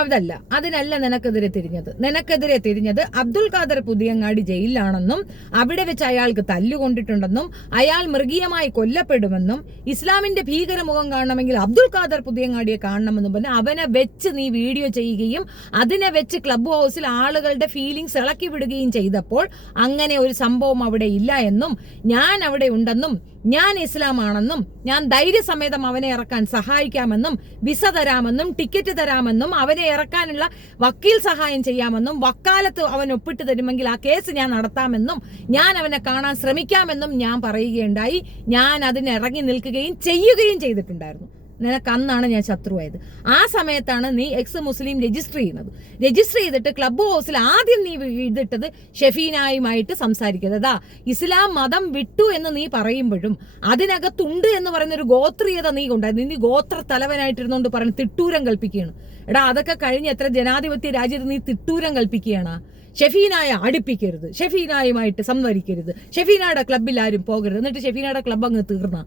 അതല്ല, അതിനല്ല നിനക്കെതിരെ തിരിഞ്ഞത്. നിനക്കെതിരെ തിരിഞ്ഞത് അബ്ദുൽ ഖാദർ പുതിയങ്ങാടി ജയിലിലാണെന്നും അവിടെ വെച്ച് അയാൾക്ക് തല്ലുകൊണ്ടിട്ടുണ്ടെന്നും അയാൾ മൃഗീയമായി കൊല്ലപ്പെടുമെന്നും ഇസ്ലാമിന്റെ ഭീകരമുഖം കാണണമെങ്കിൽ അബ്ദുൽ ഖാദർ പുതിയങ്ങാടിയെ കാണണമെന്നും പറഞ്ഞ് അവനെ വെച്ച് നീ വീഡിയോ ചെയ്യുകയും അതിനെ വെച്ച് ക്ലബ് ഹൗസിൽ ആളുകളുടെ ഫീലിംഗ്സ് ഇളക്കി വിടുകയും ചെയ്തപ്പോൾ അങ്ങനെ ഒരു സംഭവം അവിടെ ഇല്ല എന്നും ഞാൻ അവിടെ ഉണ്ടെന്നും ഞാൻ ഇസ്ലാം ആണെന്നും ഞാൻ ധൈര്യസമേതം അവനെ ഇറക്കാൻ സഹായിക്കാമെന്നും വിസ തരാമെന്നും ടിക്കറ്റ് തരാമെന്നും അവനെ ഇറക്കാനുള്ള വക്കീൽ സഹായം ചെയ്യാമെന്നും വക്കാലത്ത് അവൻ ഒപ്പിട്ട് തരുമെങ്കിൽ ആ കേസ് ഞാൻ നടത്താമെന്നും ഞാൻ അവനെ കാണാൻ ശ്രമിക്കാമെന്നും ഞാൻ പറയുകയുണ്ടായി. ഞാൻ അതിന് ഇറങ്ങി നിൽക്കുകയും ചെയ്യുകയും ചെയ്തിട്ടുണ്ടായിരുന്നു. നിനക്ക് അന്നാണ് ഞാൻ ശത്രുവായത്. ആ സമയത്താണ് നീ എക്സ് മുസ്ലിം രജിസ്റ്റർ ചെയ്യുന്നത്. രജിസ്റ്റർ ചെയ്തിട്ട് ക്ലബ് ഹൗസിൽ ആദ്യം നീ ഇതിട്ടത് ഷെഫീനായുമായിട്ട് സംസാരിക്കുന്നത്. ഇസ്ലാം മതം വിട്ടു എന്ന് നീ പറയുമ്പോഴും അതിനകത്തുണ്ട് എന്ന് പറയുന്ന ഒരു ഗോത്രീയത നീ ഉണ്ടായിരുന്നു. നീ ഗോത്ര തലവനായിട്ടിരുന്നോണ്ട് പറഞ്ഞ് തിട്ടൂരം കൽപ്പിക്കുകയാണ്. എടാ, അതൊക്കെ കഴിഞ്ഞ് എത്ര ജനാധിപത്യ രാജ്യത്ത് നീ തിട്ടൂരം കൽപ്പിക്കുകയാണ്. ഷെഫീനായ അടുപ്പിക്കരുത്, ഷെഫീനായുമായിട്ട് സംവദിക്കരുത്, ഷെഫീനയുടെ ക്ലബിൽ ആരും പോകരുത്. എന്നിട്ട് ഷെഫീനയുടെ ക്ലബ് അങ്ങ് തീർന്ന.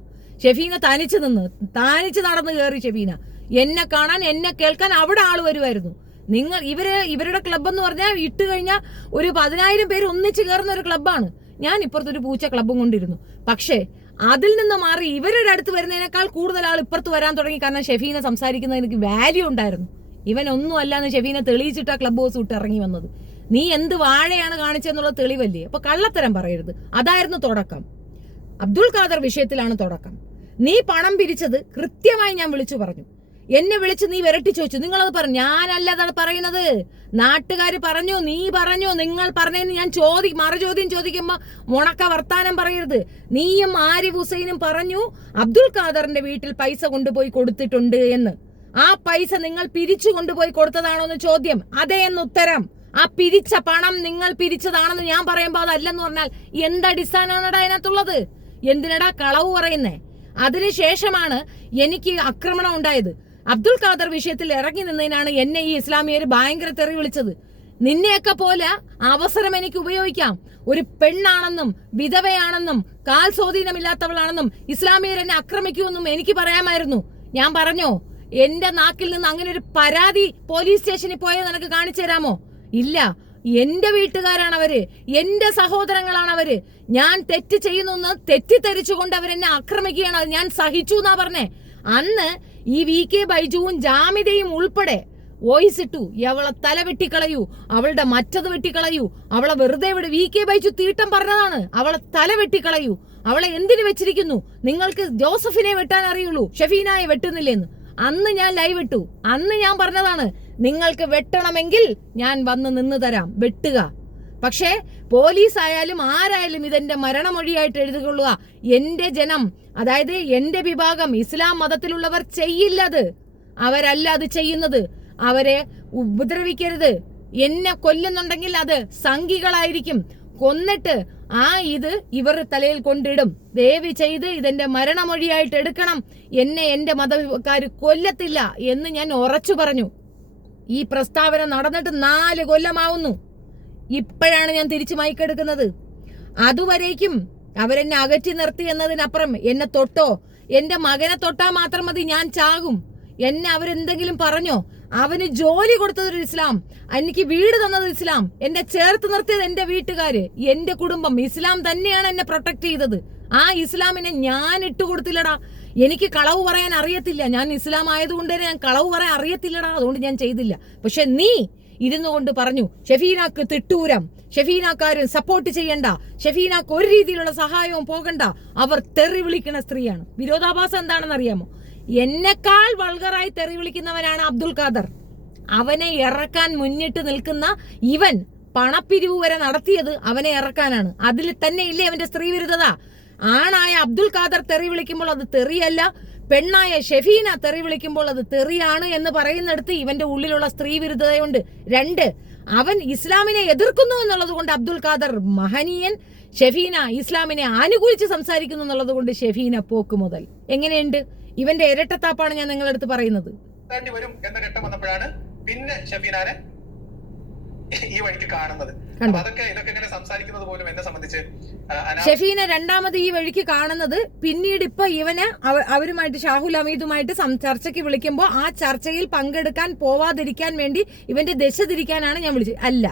ഷെഫീന തനിച്ച് നടന്നു കയറി. ഷെഫീന എന്നെ കാണാൻ എന്നെ കേൾക്കാൻ അവിടെ ആള് വരുമായിരുന്നു. നിങ്ങൾ ഇവരുടെ ക്ലബ് എന്ന് പറഞ്ഞാൽ ഇട്ട് കഴിഞ്ഞാൽ ഒരു 10,000 പേര് ഒന്നിച്ച് കയറുന്ന ഒരു ക്ലബ്ബാണ്. ഞാൻ ഇപ്പുറത്തൊരു പൂച്ച ക്ലബ്ബും കൊണ്ടിരുന്നു. പക്ഷേ അതിൽ നിന്ന് മാറി ഇവരുടെ അടുത്ത് വരുന്നതിനേക്കാൾ കൂടുതൽ ആൾ ഇപ്പുറത്ത് വരാൻ തുടങ്ങി. കാരണം ഷെഫീന സംസാരിക്കുന്നത് എനിക്ക് വാല്യൂ ഉണ്ടായിരുന്നു. ഇവനൊന്നും അല്ലാന്ന് ഷെഫീനെ തെളിയിച്ചിട്ടാ ക്ലബ് ഹൗസ് വിട്ട് ഇറങ്ങി വന്നത്. നീ എന്ത് വാഴയാണ് കാണിച്ചെന്നുള്ള തെളിവല്ലേ? അപ്പൊ കള്ളത്തരം പറയരുത്. അതായിരുന്നു തുടക്കം. അബ്ദുൽ ഖാദർ വിഷയത്തിലാണ് തുടക്കം. നീ പണം പിരിച്ചത് കൃത്യമായി ഞാൻ വിളിച്ചു പറഞ്ഞു. എന്നെ വിളിച്ച് നീ വിരട്ടി ചോദിച്ചു. നിങ്ങളത് പറഞ്ഞു. ഞാനല്ലതാണ് പറയുന്നത്, നാട്ടുകാര് പറഞ്ഞു, നീ പറഞ്ഞു, നിങ്ങൾ പറഞ്ഞെന്ന് ഞാൻ മറുചോദ്യം ചോദിക്കുമ്പോ മുണക്ക വർത്താനം പറയരുത്. നീയും ആരിഫ് ഹുസൈനും പറഞ്ഞു അബ്ദുൽ ഖാദറിന്റെ വീട്ടിൽ പൈസ കൊണ്ടുപോയി കൊടുത്തിട്ടുണ്ട് എന്ന്. ആ പൈസ നിങ്ങൾ പിരിച്ചു കൊണ്ടുപോയി കൊടുത്തതാണോ എന്ന് ചോദ്യം. അതേ എന്ന് ഉത്തരം. ആ പിരിച്ച പണം നിങ്ങൾ പിരിച്ചതാണെന്ന് ഞാൻ പറയുമ്പോ അതല്ലെന്ന് പറഞ്ഞാൽ എന്തടിസ്ഥാനമാണടാ അതിനകത്തുള്ളത്? എന്തിനടാ കളവ് പറയുന്നേ? അതിനുശേഷമാണ് എനിക്ക് ആക്രമണം ഉണ്ടായത്. അബ്ദുൽ ഖാദർ വിഷയത്തിൽ ഇറങ്ങി നിന്നതിനാണ് എന്നെ ഈ ഇസ്ലാമിയർ ഭയങ്കര തെറി വിളിച്ചത്. നിന്നെയൊക്കെ പോലെ അവസരം എനിക്ക് ഉപയോഗിക്കാം. ഒരു പെണ്ണാണെന്നും വിധവയാണെന്നും കാൽ സ്വാധീനമില്ലാത്തവളാണെന്നും ഇസ്ലാമിയർ എന്നെ ആക്രമിക്കുമെന്നും എനിക്ക് പറയാമായിരുന്നു. ഞാൻ പറഞ്ഞോ? എന്റെ നാക്കിൽ നിന്ന് അങ്ങനെ ഒരു പരാതി പോലീസ് സ്റ്റേഷനിൽ പോയത് നിനക്ക് കാണിച്ചു തരാമോ? ഇല്ല. എന്റെ വീട്ടുകാരാണവര്, എന്റെ സഹോദരങ്ങളാണവര്. ഞാൻ തെറ്റ് ചെയ്യുന്നു തെറ്റിദ്ധരിച്ചുകൊണ്ട് അവരെന്നെ ആക്രമിക്കുകയാണ്. അത് ഞാൻ സഹിച്ചു എന്നാ പറഞ്ഞേ. അന്ന് ഈ VK ബൈജുവും ജാമിദയും ഉൾപ്പെടെ വോയിസ് ഇട്ടു, അവളെ തല വെട്ടിക്കളയൂ, അവളുടെ മറ്റത് വെട്ടിക്കളയൂ, അവളെ വെറുതെ വിട്. VK ബൈജു തീട്ടം പറഞ്ഞതാണ്, അവളെ തല വെട്ടിക്കളയൂ, അവളെ എന്തിനു വെച്ചിരിക്കുന്നു, നിങ്ങൾക്ക് ജോസഫിനെ വെട്ടാൻ അറിയുള്ളൂ, ഷെഫീനായെ വെട്ടുന്നില്ലെന്ന്. അന്ന് ഞാൻ ലൈവ് ഇട്ടു, അന്ന് ഞാൻ പറഞ്ഞതാണ്, നിങ്ങൾക്ക് വെട്ടണമെങ്കിൽ ഞാൻ വന്ന് നിന്ന് തരാം, വെട്ടുക. പക്ഷേ പോലീസ് ആയാലും ആരായാലും ഇതെന്റെ മരണമൊഴിയായിട്ട് എഴുതിക്കൊള്ളുക. എന്റെ ജനം, അതായത് എന്റെ വിഭാഗം ഇസ്ലാം മതത്തിലുള്ളവർ ചെയ്യില്ലത്, അവരല്ല അത് ചെയ്യുന്നത്. അവരെ ഉപദ്രവിക്കരുത്. എന്നെ കൊല്ലുന്നുണ്ടെങ്കിൽ അത് സംഘികളായിരിക്കും. കൊന്നിട്ട് ഇത് ഇവർ തലയിൽ കൊണ്ടിടും. ദയവ് ചെയ്ത് ഇതെന്റെ മരണമൊഴിയായിട്ട് എടുക്കണം. എന്നെ എന്റെ മതക്കാര് കൊല്ലത്തില്ല എന്ന് ഞാൻ ഉറച്ചു പറഞ്ഞു. ഈ പ്രസ്താവന നടന്നിട്ട് 4 കൊല്ലമാവുന്നു. ഇപ്പോഴാണ് ഞാൻ തിരിച്ചു മൈക്കെടുക്കുന്നത്. അതുവരേക്കും അവരെന്നെ അകറ്റി നിർത്തി എന്നതിനപ്പുറം എന്നെ തൊട്ടോ, എന്റെ മകനെ തൊട്ടാ മാത്രം മതി, ഞാൻ ചാകും. എന്നെ അവരെന്തെങ്കിലും പറഞ്ഞോ? അവന് ജോലി കൊടുത്തതൊരു ഇസ്ലാം, എനിക്ക് വീട് തന്നത് ഇസ്ലാം, എന്നെ ചേർത്ത് നിർത്തിയത് എന്റെ വീട്ടുകാര്, എന്റെ കുടുംബം. ഇസ്ലാം തന്നെയാണ് എന്നെ പ്രൊട്ടക്ട് ചെയ്തത്. ആ ഇസ്ലാമിനെ ഞാൻ ഇട്ടുകൊടുത്തില്ലടാ. എനിക്ക് കളവ് പറയാൻ അറിയത്തില്ല. ഞാൻ ഇസ്ലാം ആയതുകൊണ്ട് തന്നെ ഞാൻ കളവ് പറയാൻ അറിയത്തില്ലടാ, അതുകൊണ്ട് ഞാൻ ചെയ്തില്ല. പക്ഷെ നീ ഇരുന്നു കൊണ്ട് പറഞ്ഞു ഷെഫീനാക്ക് തിട്ടൂരം, ഷെഫീനാക്കാരും സപ്പോർട്ട് ചെയ്യണ്ട, ഷെഫീനാക്ക് ഒരു രീതിയിലുള്ള സഹായവും പോകണ്ട, അവർ തെറി വിളിക്കുന്ന സ്ത്രീയാണ്. വിരോധാഭാസം എന്താണെന്ന് അറിയാമോ? എന്നെക്കാൾ വൾഗറായി തെറി വിളിക്കുന്നവനാണ് അബ്ദുൽ ഖാദർ. അവനെ ഇറക്കാൻ മുന്നിട്ട് നിൽക്കുന്ന ഇവൻ പണപ്പിരിവ് വരെ നടത്തിയത് അവനെ ഇറക്കാനാണ്. അതിൽ തന്നെ ഇല്ലേ അവന്റെ സ്ത്രീ വിരുദ്ധത. ആണായ അബ്ദുൽ ഖാദർ തെറി വിളിക്കുമ്പോൾ അത് തെറിയല്ല, പെണ്ണായ ഷെഫീന തെറി വിളിക്കുമ്പോൾ അത് തെറിയാണ് എന്ന് പറയുന്നിടത്ത് ഇവന്റെ ഉള്ളിലുള്ള സ്ത്രീ വിരുദ്ധതയുണ്ട്. 2, അവൻ ഇസ്ലാമിനെ എതിർക്കുന്നു എന്നുള്ളത് കൊണ്ട് അബ്ദുൽ ഖാദർ മഹനീയൻ, ഷെഫീന ഇസ്ലാമിനെ അനുകൂലിച്ച് സംസാരിക്കുന്നു എന്നുള്ളത് കൊണ്ട് ഷെഫീന പോക്ക് മുതൽ. എങ്ങനെയുണ്ട്? ഇവന്റെ ഇരട്ടത്താപ്പാണ് ഞാൻ നിങ്ങളുടെ അടുത്ത് പറയുന്നത്. വരും എന്ന ഘട്ടം വന്നപ്പോഴാണ് പിന്നെ ഷെഫീനാനെ ഈ വഴിക്ക് കാണുന്നത്. അതൊക്കെ ഇതൊക്കെ ഇങ്ങനെ സംസാരിക്കുന്നത് പോലും എന്നെ സംബന്ധിച്ച് ഷെഫീനെ രണ്ടാമത് ഈ വഴിക്ക് കാണുന്നത് പിന്നീട് ഇപ്പൊ ഇവന് അവരുമായിട്ട് ഷാഹുൽ ഹമീദുമായിട്ട് ചർച്ചയ്ക്ക് വിളിക്കുമ്പോൾ ആ ചർച്ചയിൽ പങ്കെടുക്കാൻ പോവാതിരിക്കാൻ വേണ്ടി ഇവന്റെ ദശ തിരിക്കാനാണ് ഞാൻ വിളിച്ചത്. അല്ല,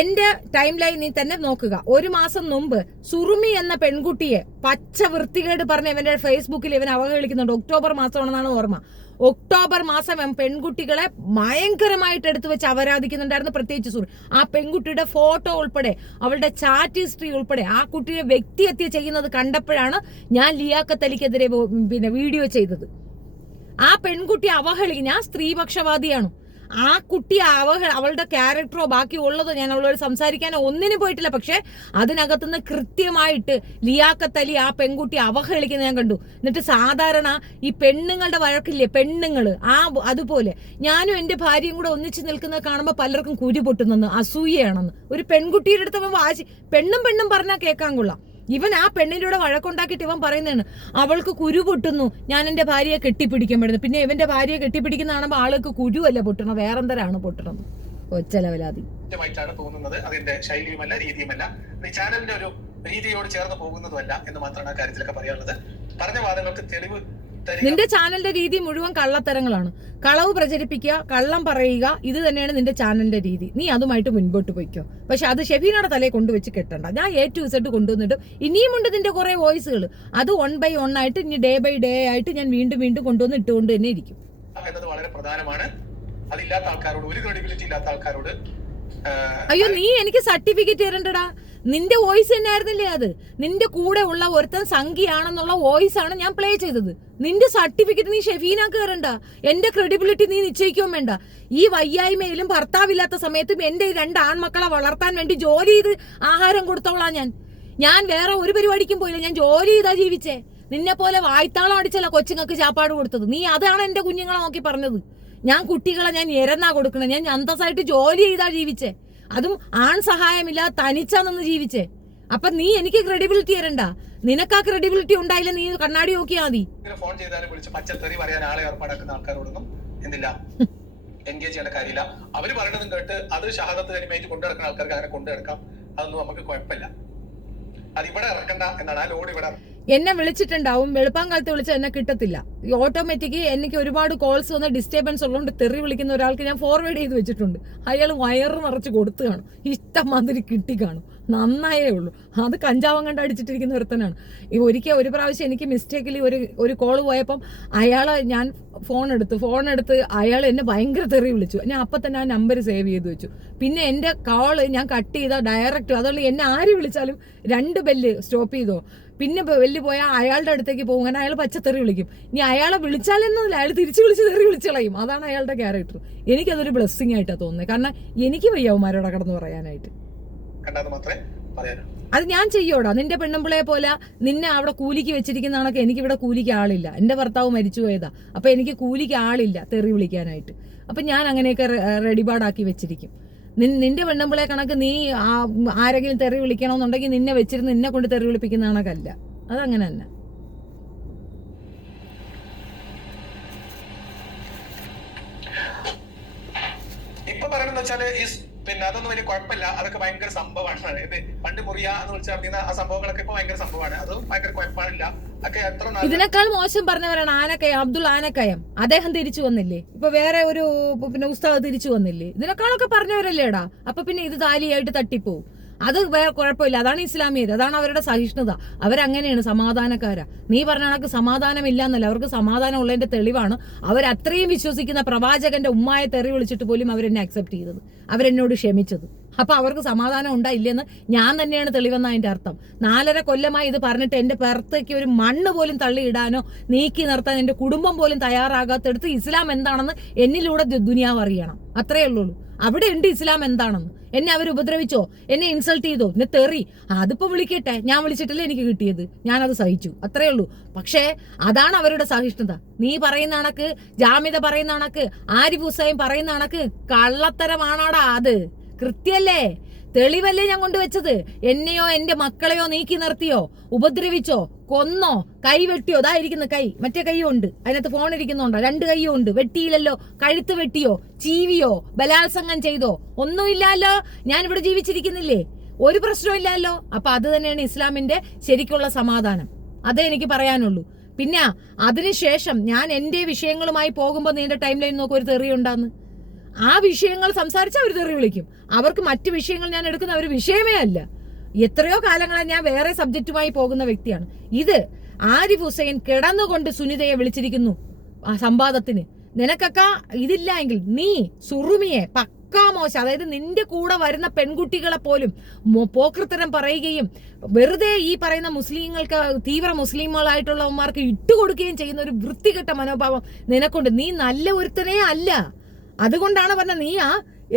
എന്റെ ടൈം ലൈനിൽ തന്നെ നോക്കുക. 1 മാസം മുമ്പ് സുറുമി എന്ന പെൺകുട്ടിയെ പച്ച വൃത്തികേട് പറഞ്ഞ് ഇവന്റെ ഫേസ്ബുക്കിൽ ഇവൻ അവഹേളിക്കുന്നുണ്ട്. ഒക്ടോബർ മാസമാണെന്നാണ് ഓർമ്മ. ഒക്ടോബർ മാസം പെൺകുട്ടികളെ ഭയങ്കരമായിട്ട് എടുത്തു വെച്ച് അപരാധിക്കുന്നുണ്ടായിരുന്നു, പ്രത്യേകിച്ച് സുറുമി. ആ പെൺകുട്ടിയുടെ ഫോട്ടോ ഉൾപ്പെടെ, അവളുടെ ചാറ്റ് ഹിസ്റ്ററി ഉൾപ്പെടെ ആ കുട്ടിയെ വ്യക്തിഹത്യ ചെയ്യുന്നത് കണ്ടപ്പോഴാണ് ഞാൻ ലിയാഖത്ത് അലിക്കെതിരെ വീഡിയോ ചെയ്തത്. ആ പെൺകുട്ടി അവഹേളിക്കും. ഞാൻ സ്ത്രീപക്ഷവാദിയാണ്. ആ കുട്ടി അവളുടെ ക്യാരക്ടറോ ബാക്കി ഉള്ളതോ ഞാൻ അവളോട് സംസാരിക്കാനോ ഒന്നിനും പോയിട്ടില്ല. പക്ഷെ അതിനകത്തുനിന്ന് കൃത്യമായിട്ട് ലിയാഖത്ത് അലി ആ പെൺകുട്ടി അവഹേളിക്കുന്നത് ഞാൻ കണ്ടു. എന്നിട്ട് സാധാരണ ഈ പെണ്ണുങ്ങളുടെ വഴക്കില്ലേ, പെണ്ണുങ്ങള് അതുപോലെ ഞാനും എന്റെ ഭാര്യയും കൂടെ ഒന്നിച്ച് നിൽക്കുന്നത് കാണുമ്പോൾ പലർക്കും കുരു പൊട്ടുന്നെന്ന്, അസൂയയാണെന്ന്. ഒരു പെൺകുട്ടിയുടെ അടുത്ത് വാശി, പെണ്ണും പറഞ്ഞാൽ കേൾക്കാൻ കൊള്ളാം. ഇവൻ ആ പെണ്ണിലൂടെ വഴക്കുണ്ടാക്കിയിട്ട് ഇവൻ പറയുന്നതാണ് അവൾക്ക് കുരു പൊട്ടുന്നു, ഞാൻ എന്റെ ഭാര്യയെ കെട്ടിപ്പിടിക്കാൻ പറ്റുന്നു. പിന്നെ ഇവന്റെ ഭാര്യയെ കെട്ടിപ്പിടിക്കുന്ന കാണുമ്പോൾ ആൾക്ക് കുരുവല്ല പൊട്ടണം, വേറെന്തരാണ് പൊട്ടണത്. ഒച്ചലവലാതി തോന്നുന്നത്. അതിന്റെ ശൈലിയുമല്ല രീതിയുമല്ല, ചാനലിന്റെ ഒരു രീതിയോട് ചേർന്ന് പോകുന്നതുമല്ല എന്ന് മാത്രമാണ് കാര്യത്തിലൊക്കെ പറയാനുള്ളത്. പറഞ്ഞ വാദങ്ങൾക്ക് തെളിവ്. നിന്റെ ചാനലിന്റെ രീതി മുഴുവൻ കള്ളത്തരങ്ങളാണ്. കളവ് പ്രചരിപ്പിക്കുക, കള്ളം പറയുക, ഇത് തന്നെയാണ് നിന്റെ ചാനലിന്റെ രീതി. നീ അതുമായിട്ട് മുൻപോട്ട് പോയിക്കോ. പക്ഷെ അത് ഷെഫീനയുടെ തലയിൽ കൊണ്ടുവച്ച് കെട്ടണ്ട. ഞാൻ A to Z കൊണ്ടുവന്നിട്ട് ഇനിയുമുണ്ട് നിന്റെ കുറെ വോയിസുകൾ. അത് 1 by 1 ആയിട്ട് ഇനി ഡേ ബൈ ഡേ ആയിട്ട് ഞാൻ വീണ്ടും കൊണ്ടുവന്ന് ഇട്ടുകൊണ്ട് തന്നെ ഇരിക്കും എന്നത് വളരെ പ്രധാനമാണ്. അതില്ലാത്ത ആൾക്കാരോട്, ഒരു ക്രെഡിബിലിറ്റി ഇല്ലാത്ത ആൾക്കാരോട് അയ്യോ നീ എനിക്ക് സർട്ടിഫിക്കറ്റ് തരണ്ടടാ. നിന്റെ വോയിസ് തന്നെ ആയിരുന്നില്ലേ അത്? നിന്റെ കൂടെ ഉള്ള ഒരുത്തൻ സംഖ്യയാണെന്നുള്ള വോയിസ് ആണ് ഞാൻ പ്ലേ ചെയ്തത്. നിന്റെ സർട്ടിഫിക്കറ്റ് നീ ഷെഫീനാക്ക് തരണ്ട. എന്റെ ക്രെഡിബിലിറ്റി നീ നിശ്ചയിക്കുകയും വേണ്ട. ഈ വയ്യായ്മയിലും ഭർത്താവില്ലാത്ത സമയത്തും എന്റെ 2 ആൺമക്കളെ വളർത്താൻ വേണ്ടി ജോലി ചെയ്ത് ആഹാരം കൊടുത്തോളാം. ഞാൻ വേറെ ഒരു പരിപാടിക്കും പോയില്ല. ഞാൻ ജോലി ചെയ്താ ജീവിച്ചേ. നിന്നെ പോലെ വായ്ത്താളം അടിച്ചല്ല കൊച്ചുങ്ങൾക്ക് ചാപ്പാട് കൊടുത്തത്. നീ അതാണ് എന്റെ കുഞ്ഞുങ്ങളെ നോക്കി പറഞ്ഞത്. ഞാൻ കുട്ടികളെ ഞാൻ എരന്നാ കൊടുക്കണേ. ഞാൻ അന്തസ്സായിട്ട് ജോലി ചെയ്താ ജീവിച്ചേ. അതും ആൺ സഹായമില്ലാതെ തനിച്ചാ നിന്ന് ജീവിച്ചേ. അപ്പൊ നീ എനിക്ക് ക്രെഡിബിലിറ്റി തരണ്ട. നിനക്ക് ആ ക്രെഡിബിലിറ്റി ഉണ്ടായില്ല, നീ കണ്ണാടി നോക്കിയാ മതി. ഫോൺ ചെയ്താലും വിളിച്ച് പച്ചത്തെറി പറയാൻ ആളെ ഏർപ്പാടാക്കുന്ന ആൾക്കാരോടൊന്നും എന്തില്ല എൻഗേജ് ചെയ്യേണ്ട കാര്യമില്ല. അവര് പറയണതും കേട്ട് അത് ഷഹാദത്ത് കരിമേറ്റ് കൊണ്ടു നടക്കുന്ന ആൾക്കാർക്ക് അങ്ങനെ കൊണ്ടു നടക്കാം. അതൊന്നും നമുക്ക് കുഴപ്പമില്ല. അത് ഇവിടെ ഇറക്കണ്ട എന്നാണ്. ആ ലോഡ് ഇവിടെ എന്നെ വിളിച്ചിട്ടുണ്ടാവും, വെളുപ്പാങ്കാലത്ത് വിളിച്ചാൽ എന്നെ കിട്ടത്തില്ല. ഈ ഓട്ടോമാറ്റിക് എനിക്ക് ഒരുപാട് കോൾസ് വന്ന് ഡിസ്റ്റർബൻസ് ഉള്ളതുകൊണ്ട് തെറി വിളിക്കുന്ന ഒരാൾക്ക് ഞാൻ ഫോർവേഡ് ചെയ്ത് വെച്ചിട്ടുണ്ട്. അയാൾ വയറ് നിറച്ച് കൊടുത്തു കാണും, ഇഷ്ടമാതിരി കിട്ടി കാണും, നന്നായേ ഉള്ളൂ. അത് കഞ്ചാവം കണ്ട് അടിച്ചിട്ടിരിക്കുന്ന ഒരുത്തനാണ്. ഒരു പ്രാവശ്യം എനിക്ക് മിസ്റ്റേക്കിൽ ഒരു കോള് പോയപ്പം അയാളെ ഞാൻ ഫോൺ എടുത്ത് അയാൾ എന്നെ ഭയങ്കര തെറി വിളിച്ചു. ഞാൻ അപ്പം തന്നെ ആ നമ്പർ സേവ് ചെയ്ത് വെച്ചു. പിന്നെ എൻ്റെ കോള് ഞാൻ കട്ട് ചെയ്ത ഡയറക്റ്റ്, അതുകൊണ്ട് എന്നെ ആര് വിളിച്ചാലും 2 ബെല്ല് സ്റ്റോപ്പ് ചെയ്തോ. പിന്നെ ബെല്ല് പോയാൽ അയാളുടെ അടുത്തേക്ക് പോകും, കാരണം അയാൾ പച്ചത്തെറി വിളിക്കും. ഇനി അയാളെ വിളിച്ചാലെന്നല്ല, അയാൾ തിരിച്ച് വിളിച്ച് തെറി വിളിച്ച് കളയും. അതാണ് അയാളുടെ ക്യാരക്ടർ. എനിക്കതൊരു ബ്ലെസ്സിങ് ആയിട്ടാണ് തോന്നുന്നത്, കാരണം എനിക്ക് വയ്യാവുമാരോടെ കടന്ന് പറയാനായിട്ട്. അത് ഞാൻ ചെയ്യോടാ. നിന്റെ പെണ്ണുമ്പിളയെ പോലെ നിന്നെ അവിടെ കൂലിക്ക് വെച്ചിരിക്കുന്ന കണക്ക് എനിക്കിവിടെ കൂലിക്ക് ആളില്ല. എന്റെ ഭർത്താവ് മരിച്ചു പോയതാ, അപ്പൊ എനിക്ക് കൂലിക്ക് ആളില്ല തെറി വിളിക്കാനായിട്ട്. അപ്പൊ ഞാൻ അങ്ങനെയൊക്കെ റെഡിപാടാക്കി വെച്ചിരിക്കും. നിന്റെ പെണ്ണുമ്പിളയെ കണക്ക് നീ ആരെങ്കിലും തെറി വിളിക്കണമെന്നുണ്ടെങ്കിൽ നിന്നെ വെച്ചിരുന്ന് നിന്നെ കൊണ്ട് തെറി വിളിപ്പിക്കുന്ന കണക്കല്ല. അതങ്ങനെ തന്നെ. ഇപ്പൊ പറയണെന്ന് വെച്ചാല് പിന്നെ അതൊന്നും വലിയ കുഴപ്പമില്ല, അതൊക്കെ ഭയങ്കര സംഭവമാണ്. അതായത് പണ്ട് മുറിയ എന്ന് വിളിച്ച് നടത്തുന്ന ആ സംഭവങ്ങളൊക്കെ ഇപ്പൊ ഭയങ്കര സംഭവമാണ്. അതും ഭയങ്കര കുഴപ്പമില്ല. ഇതിനേക്കാൾ മോശം പറഞ്ഞവരാണ് ആനക്കയം, അബ്ദുൾ ആനക്കയം. അദ്ദേഹം തിരിച്ചു വന്നില്ലേ? ഇപ്പൊ വേറെ ഒരു പിന്നെ ഉസ്താദ് തിരിച്ചു വന്നില്ലേ? ഇതിനേക്കാളൊക്കെ പറഞ്ഞവരല്ലേടാ. അപ്പൊ പിന്നെ ഇത് താലിയായിട്ട് തട്ടിപ്പോവും. അത് വേറെ കുഴപ്പമില്ല. അതാണ് ഇസ്ലാമിയർ, അതാണ് അവരുടെ സഹിഷ്ണുത. അവരങ്ങനെയാണ്, സമാധാനക്കാരാ. നീ പറഞ്ഞ കണക്ക് സമാധാനം ഇല്ലാന്നല്ല, അവർക്ക് സമാധാനം ഉള്ളതിന്റെ തെളിവാണ് അവരത്രയും വിശ്വസിക്കുന്ന പ്രവാചകന്റെ ഉമ്മായെ തെറി വിളിച്ചിട്ട് പോലും അവരെന്നെ അക്സെപ്റ്റ് ചെയ്തത്, അവരെന്നോട് ക്ഷമിച്ചത്. അപ്പൊ അവർക്ക് സമാധാനം ഉണ്ടായില്ലെന്ന് ഞാൻ തന്നെയാണ് തെളിവെന്ന അതിന്റെ അർത്ഥം. 4.5 കൊല്ലമായി ഇത് പറഞ്ഞിട്ട് എന്റെ പുറത്തേക്ക് ഒരു മണ്ണ് പോലും തള്ളിയിടാനോ നീക്കി നിർത്താൻ എന്റെ കുടുംബം പോലും തയ്യാറാകാത്തടുത്ത് ഇസ്ലാം എന്താണെന്ന് എന്നിലൂടെ ദുനിയാവ് അറിയണം. അത്രയേ ഉള്ളൂ. അവിടെ ഉണ്ട് ഇസ്ലാം എന്താണെന്ന്. എന്നെ അവർ ഉപദ്രവിച്ചോ, എന്നെ ഇൻസൾട്ട് ചെയ്തോ, എന്നെ തെറി, അതിപ്പോ വിളിക്കട്ടെ. ഞാൻ വിളിച്ചിട്ടല്ലേ എനിക്ക് കിട്ടിയത്, ഞാനത് സഹിച്ചു, അത്രേ ഉള്ളൂ. പക്ഷേ അതാണ് അവരുടെ സഹിഷ്ണുത. നീ പറയുന്ന കണക്ക്, ജാമിദ പറയുന്ന കണക്ക്, ആരിഫ് ഹുസൈൻ പറയുന്ന കണക്ക് കള്ളത്തരമാണാടാ. അത് കൃത്യല്ലേ, തെളിവല്ലേ ഞാൻ കൊണ്ടുവച്ചത്. എന്നെയോ എന്റെ മക്കളെയോ നീക്കി നിർത്തിയോ, ഉപദ്രവിച്ചോ, കൊന്നോ, കൈ വെട്ടിയോ? ദാ ഇരിക്കുന്ന കൈ, മറ്റേ കൈയും ഉണ്ട്, അതിനകത്ത് ഫോൺ ഇരിക്കുന്നുണ്ടോ? 2 കൈയും ഉണ്ട്. വെട്ടിയില്ലല്ലോ. കഴുത്ത് വെട്ടിയോ, ചീവിയോ, ബലാത്സംഗം ചെയ്തോ? ഒന്നുമില്ലല്ലോ. ഞാനിവിടെ ജീവിച്ചിരിക്കുന്നില്ലേ? ഒരു പ്രശ്നവും ഇല്ലല്ലോ. അപ്പൊ അത് തന്നെയാണ് ഇസ്ലാമിന്റെ ശരിക്കുള്ള സമാധാനം. അതേ എനിക്ക് പറയാനുള്ളൂ. പിന്നെ അതിനുശേഷം ഞാൻ എന്റെ വിഷയങ്ങളുമായി പോകുമ്പോൾ നീന്റെ ടൈം ലൈൻ നോക്കും, ഒരു തെറി ഉണ്ടാന്ന്. ആ വിഷയങ്ങൾ സംസാരിച്ച് അവർ തെറി വിളിക്കും. അവർക്ക് മറ്റു വിഷയങ്ങൾ ഞാൻ എടുക്കുന്ന ഒരു വിഷയമേ അല്ല. എത്രയോ കാലങ്ങളായി ഞാൻ വേറെ സബ്ജക്റ്റുമായി പോകുന്ന വ്യക്തിയാണ്. ഇത് ആരിഫ് ഹുസൈൻ കിടന്നുകൊണ്ട് സുനിതയെ വിളിച്ചിരിക്കുന്നു ആ സംവാദത്തിന്. നിനക്കൊക്കെ ഇതില്ല എങ്കിൽ നീ സുറുമിയെ പക്കാ മോശം, അതായത് നിന്റെ കൂടെ വരുന്ന പെൺകുട്ടികളെ പോലും പോക്കൃത്തരം പറയുകയും വെറുതെ ഈ പറയുന്ന മുസ്ലിങ്ങൾക്ക്, തീവ്ര മുസ്ലിമുകളായിട്ടുള്ളവന്മാർക്ക് ഇട്ടുകൊടുക്കുകയും ചെയ്യുന്ന ഒരു വൃത്തികെട്ട മനോഭാവം നിനക്കൊണ്ട്. നീ നല്ല ഒരുത്തനേ അല്ല. അതുകൊണ്ടാണ് പറഞ്ഞ നീ ആ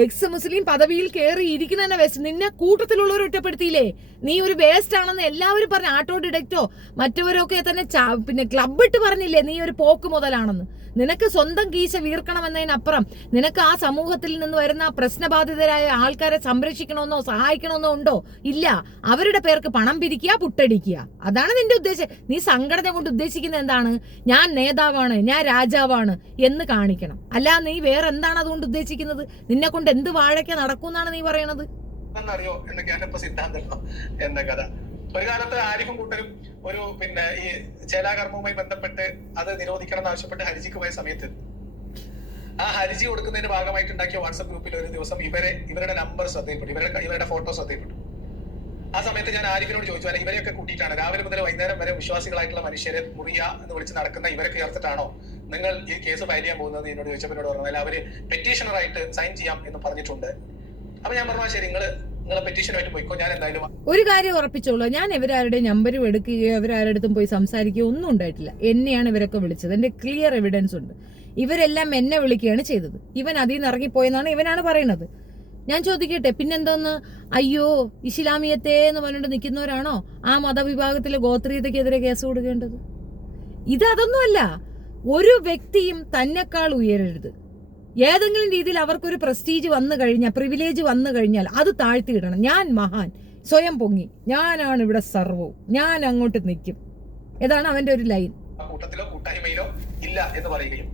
എക്സ് മുസ്ലിം പദവിയിൽ കയറി ഇരിക്കുന്നതന്നെ വേസ്റ്റ്. നിന്നെ കൂട്ടത്തിലുള്ളവർ ഒറ്റപ്പെടുത്തിയില്ലേ? നീ ഒരു വേസ്റ്റ് ആണെന്ന് എല്ലാവരും പറഞ്ഞു. ആട്ടോ ഡിഡക്റ്റോ മറ്റവരൊക്കെ തന്നെ പിന്നെ ക്ലബിട്ട് പറഞ്ഞില്ലേ നീ ഒരു പോക്ക് മുതലാണെന്ന്. നിനക്ക് സ്വന്തം കീശ വീർക്കണമെന്നതിനപ്പുറം നിനക്ക് ആ സമൂഹത്തിൽ നിന്ന് വരുന്ന പ്രശ്നബാധിതരായ ആൾക്കാരെ സംരക്ഷിക്കണമെന്നോ സഹായിക്കണമെന്നോ ഉണ്ടോ? ഇല്ല. അവരുടെ പേർക്ക് പണം പിരിക്കുക, പുട്ടടിക്കുക, അതാണ് നിന്റെ ഉദ്ദേശം. നീ സംഘടന കൊണ്ട് ഉദ്ദേശിക്കുന്നത് എന്താണ്? ഞാൻ നേതാവാണ്, ഞാൻ രാജാവാണ് എന്ന് കാണിക്കണം. അല്ല നീ വേറെ എന്താണ് അതുകൊണ്ട് ഉദ്ദേശിക്കുന്നത്? നിന്നെ കൊണ്ട് എന്ത് വാഴയ്ക്ക നടക്കുമെന്നാണ് നീ പറയണത്? അറിയോ എന്നൊക്കെയാണ് ഇപ്പൊ സിദ്ധാന്തം എന്ന കഥ. ഒരു കാലത്ത് ആരിഫും കൂട്ടരും ഒരു പിന്നെ ഈ ചേലാകർമ്മവുമായി ബന്ധപ്പെട്ട് അത് നിരോധിക്കണം എന്ന് ആവശ്യപ്പെട്ട് ഹരിജിക്ക് പോയ സമയത്ത് ആ ഹരിജി കൊടുക്കുന്നതിന്റെ ഭാഗമായിട്ട് ഉണ്ടാക്കിയ വാട്സ്ആപ്പ് ഗ്രൂപ്പിൽ ഒരു ദിവസം ഇവരുടെ നമ്പർ ശ്രദ്ധയിൽപ്പെട്ടു, ഇവരുടെ ഫോട്ടോ ശ്രദ്ധയിൽപ്പെട്ടു. ആ സമയത്ത് ഞാൻ ആരിഫിനോട് ചോദിച്ചു, അല്ല ഇവരെയൊക്കെ കൂട്ടിയിട്ടാണ് രാവിലെ മുതൽ വൈകുന്നേരം വരെ വിശ്വാസികളായിട്ടുള്ള മനുഷ്യരെ മുറിയ എന്ന് വിളിച്ച് നടക്കുന്ന ഇവരൊക്കെ ചേർത്തിട്ടാണോ നിങ്ങൾ ഈ കേസ് ഫയൽ ചെയ്യാൻ പോകുന്നത് എന്നോട് ചോദിച്ചപ്പോൾ എന്നോട് പറഞ്ഞു, അവര് പെറ്റീഷണറായിട്ട് സൈൻ ചെയ്യാം എന്ന് പറഞ്ഞിട്ടുണ്ട്. അപ്പൊ ഞാൻ പറഞ്ഞു ശരി, നിങ്ങളെ പെറ്റീഷനുമായിട്ട് പോയിക്കോ, ഞാൻ എന്തായാലും. ഒരു കാര്യം ഉറപ്പിച്ചോളൂ, ഞാൻ ഇവരാരുടെ നമ്പർ എടുക്കുകയോ ഇവരാരുടെ പോയി സംസാരിക്കുകയോ ഒന്നും ഉണ്ടായിട്ടില്ല. എന്നെയാണ് ഇവരൊക്കെ വിളിച്ചത്. എന്റെ ക്ലിയർ എവിഡൻസ് ഉണ്ട്. ഇവരെല്ലാം എന്നെ വിളിക്കുകയാണ് ചെയ്തത്. ഇവൻ അതിൽ നിന്ന് ഇറങ്ങിപ്പോയെന്നാണ് ഇവനാണ് പറയുന്നത്. ഞാൻ ചോദിക്കട്ടെ, പിന്നെന്തോന്ന്? അയ്യോ ഇസ്ലാമിയത്തെ എന്ന് പറഞ്ഞിട്ട് നിൽക്കുന്നവരാണോ ആ മതവിഭാഗത്തിലെ ഗോത്രീയതയ്ക്കെതിരെ കേസ് കൊടുക്കേണ്ടത്? അതൊന്നുമല്ല. ഒരു വ്യക്തിയും തന്നെക്കാൾ ഉയരരുത്. ഏതെങ്കിലും രീതിയിൽ അവർക്കൊരു പ്രസ്റ്റീജ് വന്നു കഴിഞ്ഞാൽ, പ്രിവിലേജ് വന്നു കഴിഞ്ഞാൽ അത് താഴ്ത്തിയിടണം. ഞാൻ മഹാൻ, സ്വയം പൊങ്ങി, ഞാനാണ് ഇവിടെ സർവ്വവും, ഞാൻ അങ്ങോട്ട് നിൽക്കും. ഇതാണ് അവന്റെ ഒരു ലൈൻ. കൂട്ടത്തിലോ കൂട്ടായ്മയിലോ ഇല്ല എന്ന് പറയുകയും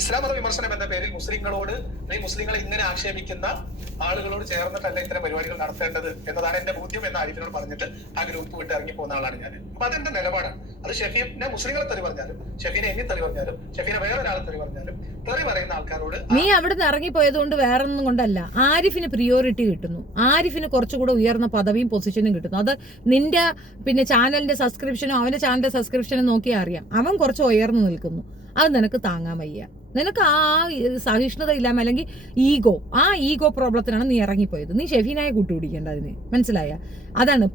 ഇസ്ലാം മത വിമർശനം എന്ന പേരിൽ മുസ്ലിങ്ങളോട് അല്ലെങ്കിൽ മുസ്ലിങ്ങളെ ഇങ്ങനെ ആക്ഷേപിക്കുന്ന ആളുകളോട് ചേർന്നിട്ടല്ല ഇത്തരം പരിപാടികൾ നടത്തേണ്ടത് എന്നതാണ് എന്റെ ബോധ്യം എന്ന് ആരിഫിനോട് പറഞ്ഞിട്ട് ആ ഗ്രൂപ്പ് വിട്ട് ഇറങ്ങി പോകുന്ന ആളാണ് ഞാൻ. അപ്പൊ അതെന്റെ നിലപാടാണ്. അത് ഷെഫീനെ മുസ്ലിങ്ങളെ തെറി പറഞ്ഞാലും, ഷെഫീനെ എന്നെ തെറി പറഞ്ഞാലും, ഷെഫീനെ വേറെ ഒരാളെ തെറി പറഞ്ഞാലും, തെറി പറയുന്ന ആൾക്കാരോട് നീ അവിടുന്ന് ഇറങ്ങിപ്പോയത് കൊണ്ട് വേറെ ഒന്നും കൊണ്ടല്ല, ആരിഫിന് പ്രിയോറിറ്റി കിട്ടുന്നു, ആരിഫിന് കുറച്ചുകൂടെ ഉയർന്ന പദവിയും പൊസിഷനും കിട്ടുന്നു. അത് നിന്റെ പിന്നെ ചാനലിന്റെ സബ്സ്ക്രിപ്ഷനോ അവന്റെ ചാനലിന്റെ സബ്സ്ക്രിപ്ഷനോ നോക്കിയാൽ അറിയാം. അവൻ കുറച്ച് ഉയർന്നു നിൽക്കുന്നു. അത് നിനക്ക് താങ്ങാൻ വയ്യ. നിനക്ക് ആ സഹിഷ്ണുത ഇല്ലാമ അല്ലെങ്കിൽ ആ ഈഗോ പ്രോബ്ലത്തിനാണ് നീ ഇറങ്ങിപ്പോയത്. നീ ഷെഫീനായെ കൂട്ടുപിടിക്കേണ്ട അതിന്, മനസ്സിലായ? അതാണ്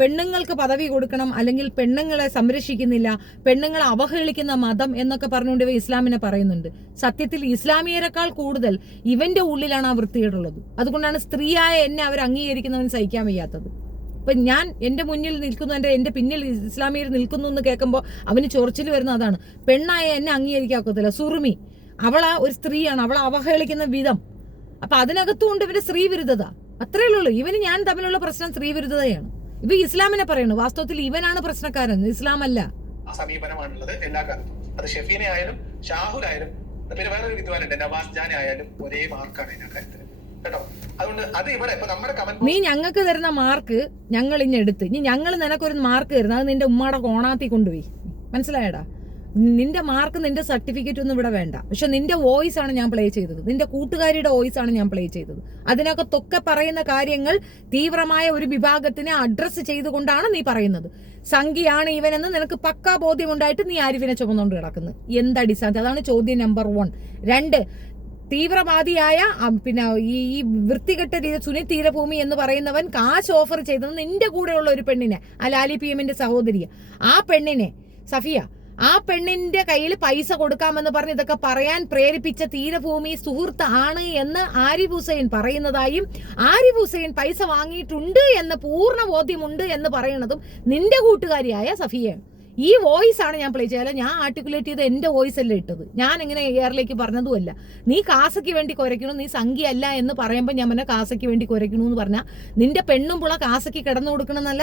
പെണ്ണുങ്ങൾക്ക് പദവി കൊടുക്കണം, അല്ലെങ്കിൽ പെണ്ണുങ്ങളെ സംരക്ഷിക്കുന്നില്ല, പെണ്ണുങ്ങളെ അവഹേളിക്കുന്ന മതം എന്നൊക്കെ പറഞ്ഞുകൊണ്ട് ഇവ ഇസ്ലാമിനെ പറയുന്നുണ്ട്. സത്യത്തിൽ ഇസ്ലാമിയരെക്കാൾ കൂടുതൽ ഇവന്റെ ഉള്ളിലാണ് ആ വൃത്തികേടുള്ളത്. അതുകൊണ്ടാണ് സ്ത്രീയായ എന്നെ അവർ അംഗീകരിക്കുന്നവന് സഹിക്കാൻ വയ്യാത്തത്. ഇപ്പൊ ഞാൻ എന്റെ മുന്നിൽ നിൽക്കുന്നു, എന്റെ പിന്നിൽ ഇസ്ലാമിയർ നിൽക്കുന്നു എന്ന് കേൾക്കുമ്പോൾ അവന് ചൊറിച്ചിൽ വരുന്ന അതാണ്. പെണ്ണായ എന്നെ അംഗീകരിക്കാക്കത്തില്ല. സുറുമി അവളാ ഒരു സ്ത്രീയാണ്, അവളെ അവഹേളിക്കുന്ന വിധം. അപ്പൊ അതിനകത്തുകൊണ്ട് ഇവന്റെ സ്ത്രീ വിരുദ്ധത. അത്രേ ഉള്ളൂ. ഇവന് ഞാൻ തമ്മിലുള്ള പ്രശ്നം സ്ത്രീ വിരുദ്ധതയാണ്. ഇവ ഇസ്ലാമിനെ പറയണു. വാസ്തവത്തിൽ ഇവനാണ് പ്രശ്നക്കാരൻ, ഇസ്ലാം അല്ല. സമീപനമാണുള്ളത് എല്ലാ കാലത്തും. അത് ഷെഫീനെ ആയാലും ഷാഹുൽ ആയാലും പിന്നെ വേറൊരു വിദ്വാനുണ്ട് നവാസ് ജാൻ ആയാലും ഒരേ മാർക്കാണ് ഇതിന്റെ കാര്യത്തിൽ കേട്ടോ. അതുകൊണ്ട് അത് ഇവിടെ ഇപ്പൊ നമ്മുടെ കമന്റ് നീ ഞങ്ങൾക്ക് തരുന്ന മാർക്ക് ഞങ്ങൾ ഇഞ്ഞെടുത്ത് ഇനി ഞങ്ങൾ നിനക്കൊരു മാർക്ക് തരുന്നത് അത് നിന്റെ ഉമ്മയുടെ കോണാത്തി കൊണ്ടുപോയി. മനസ്സിലായടാ? നിന്റെ മാർക്ക് നിന്റെ സർട്ടിഫിക്കറ്റ് ഒന്നും ഇവിടെ വേണ്ട. പക്ഷെ നിന്റെ വോയിസ് ആണ് ഞാൻ പ്ലേ ചെയ്തത്, നിന്റെ കൂട്ടുകാരിയുടെ വോയിസ് ആണ് ഞാൻ പ്ലേ ചെയ്തത്. അതിനകത്തൊക്കെ പറയുന്ന കാര്യങ്ങൾ തീവ്രമായ ഒരു വിഭാഗത്തിനെ അഡ്രസ്സ് ചെയ്തുകൊണ്ടാണ് നീ പറയുന്നത്. സംഖ്യയാണ് ഇവനെന്ന് നിനക്ക് പക്കാ ബോധ്യമുണ്ടായിട്ട് നീ ആരിഫിനെ ചുമന്നുകൊണ്ട് കിടക്കുന്നത് എന്തടിസ്ഥാനത്തിൽ? അതാണ് ചോദ്യം നമ്പർ 1. 2, തീവ്രവാദിയായ പിന്നെ ഈ വൃത്തികെട്ട രീതി സുനിൽ തീരഭൂമി എന്ന് പറയുന്നവൻ കാശ് ഓഫർ ചെയ്തത് നിന്റെ കൂടെയുള്ള ഒരു പെണ്ണിനെ, ആ ലാലി PM സഹോദരിയെ, ആ പെണ്ണിനെ സഫിയ, ആ പെണ്ണിന്റെ കയ്യിൽ പൈസ കൊടുക്കാമെന്ന് പറഞ്ഞ് ഇതൊക്കെ പറയാൻ പ്രേരിപ്പിച്ച തീരഭൂമി സുഹൃത്ത് ആണ് എന്ന് ആരിഫ് ഹുസൈൻ പറയുന്നതായും ആരിഫ് ഹുസൈൻ പൈസ വാങ്ങിയിട്ടുണ്ട് എന്ന് പൂർണ്ണ ബോധ്യമുണ്ട് എന്ന് പറയുന്നതും നിന്റെ കൂട്ടുകാരിയായ സഫിയയാണ്. ഈ വോയിസ് ആണ് ഞാൻ പ്ലേ ചെയ്യാൻ. ഞാൻ ആർട്ടിക്കുലേറ്റ് ചെയ്ത് എന്റെ വോയിസ് അല്ല ഇട്ടത്. ഞാൻ എങ്ങനെ എയറിലേക്ക് പറഞ്ഞതുമല്ല. നീ കാസയ്ക്ക് വേണ്ടി കുരയ്ക്കണു, നീ സംഖ്യ അല്ല എന്ന് പറയുമ്പോൾ ഞാൻ പറഞ്ഞ കാസയ്ക്ക് വേണ്ടി കുരയ്ക്കണു എന്ന് പറഞ്ഞാൽ നിന്റെ പെണ്ണും പുള്ള കാസയ്ക്ക് കിടന്നു കൊടുക്കണമെന്നല്ല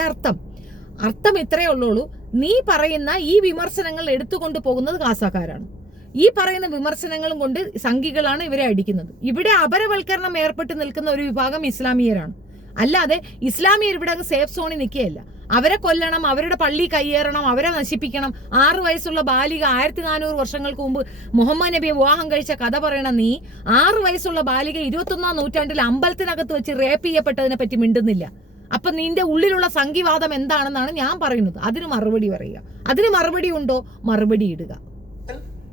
അർത്ഥം ഇത്രയേ ഉള്ളൂ. നീ പറയുന്ന ഈ വിമർശനങ്ങൾ എടുത്തുകൊണ്ട് പോകുന്നത് കാസക്കാരാണ്. ഈ പറയുന്ന വിമർശനങ്ങളും കൊണ്ട് സംഘികളാണ് ഇവരെ അടിക്കുന്നത്. ഇവിടെ അപരവൽക്കരണം ഏർപ്പെട്ട് നിൽക്കുന്ന ഒരു വിഭാഗം ഇസ്ലാമിയരാണ്. അല്ലാതെ ഇസ്ലാമിയർ ഇവിടെ അങ്ങ് സേഫ് സോണിൽ നിൽക്കുകയല്ല. അവരെ കൊല്ലണം, അവരുടെ പള്ളി കയ്യേറണം, അവരെ നശിപ്പിക്കണം. 6 വയസ്സുള്ള ബാലിക 1400 വർഷങ്ങൾക്ക് മുമ്പ് മുഹമ്മദ് നബിയെ വിവാഹം കഴിച്ച കഥ പറയണ നീ 6 വയസ്സുള്ള ബാലിക 21ാം നൂറ്റാണ്ടിൽ അമ്പലത്തിനകത്ത് വെച്ച് റേപ്പ് ചെയ്യപ്പെട്ടതിനെ പറ്റി മിണ്ടുന്നില്ല. അപ്പൊ നിന്റെ ഉള്ളിലുള്ള സംഘിവാദം എന്താണെന്നാണ് ഞാൻ പറയുന്നത്. അതിന് മറുപടി പറയുക. അതിന് മറുപടി ഉണ്ടോ? മറുപടി ഇടുക.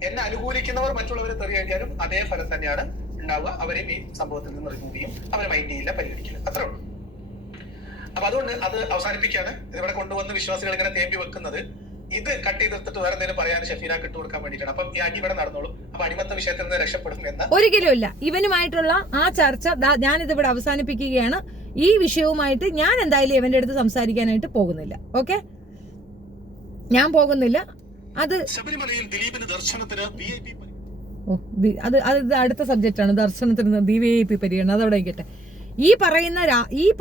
എന്നെ അനുകൂലിക്കുന്നവർ മറ്റുള്ളവരെ തെറിയാക്കിയാലും അതേ ഫലം തന്നെയാണ് ഉണ്ടാവുക. അവരെ ഈ സംഭവത്തിൽ നിന്ന് റിമൂവ് ചെയ്യും, അവരെ മൈൻഡ് ചെയ്യില്ല, പരിഗണിക്കില്ല. അത്രേ ഉള്ളൂ. അപ്പൊ അതുകൊണ്ട് അത് അവസാനിപ്പിക്കാണ്. ഇവിടെ കൊണ്ടുവന്ന് വിശ്വാസികൾ ഇങ്ങനെ തേമ്പി വെക്കുന്നത് ഇത് കട്ട് ചെയ്തെടുത്തിട്ട് വേറെ എന്തെങ്കിലും പറയാൻ ഷെഫീന ഇട്ടുകൊടുക്കാൻ വേണ്ടിയിട്ടാണ്. അപ്പം ഈ അടി ഇവിടെ നടന്നോളൂ. അപ്പൊ അടിമത്ത വിഷയത്തിൽ നിന്ന് രക്ഷപ്പെടും എന്ന് ഒരിക്കലും ഇല്ല. ഇവനുമായിട്ടുള്ള ആ ചർച്ച ഞാനിത് ഇവിടെ അവസാനിപ്പിക്കുകയാണ്. ഈ വിഷയവുമായിട്ട് ഞാൻ എന്തായാലും ഇവന്റെ അടുത്ത് സംസാരിക്കാനായിട്ട് പോകുന്നില്ല. ഓക്കെ, ഞാൻ പോകുന്നില്ല. അത് ശബരിമലയിൽ ദിലീപിന് ദർശനത്തിന് അത് അടുത്ത സബ്ജക്റ്റ് ആണ്. ദർശനത്തിന് VIP പരിഗണന, അതവിടെ ആയിക്കട്ടെ. ഈ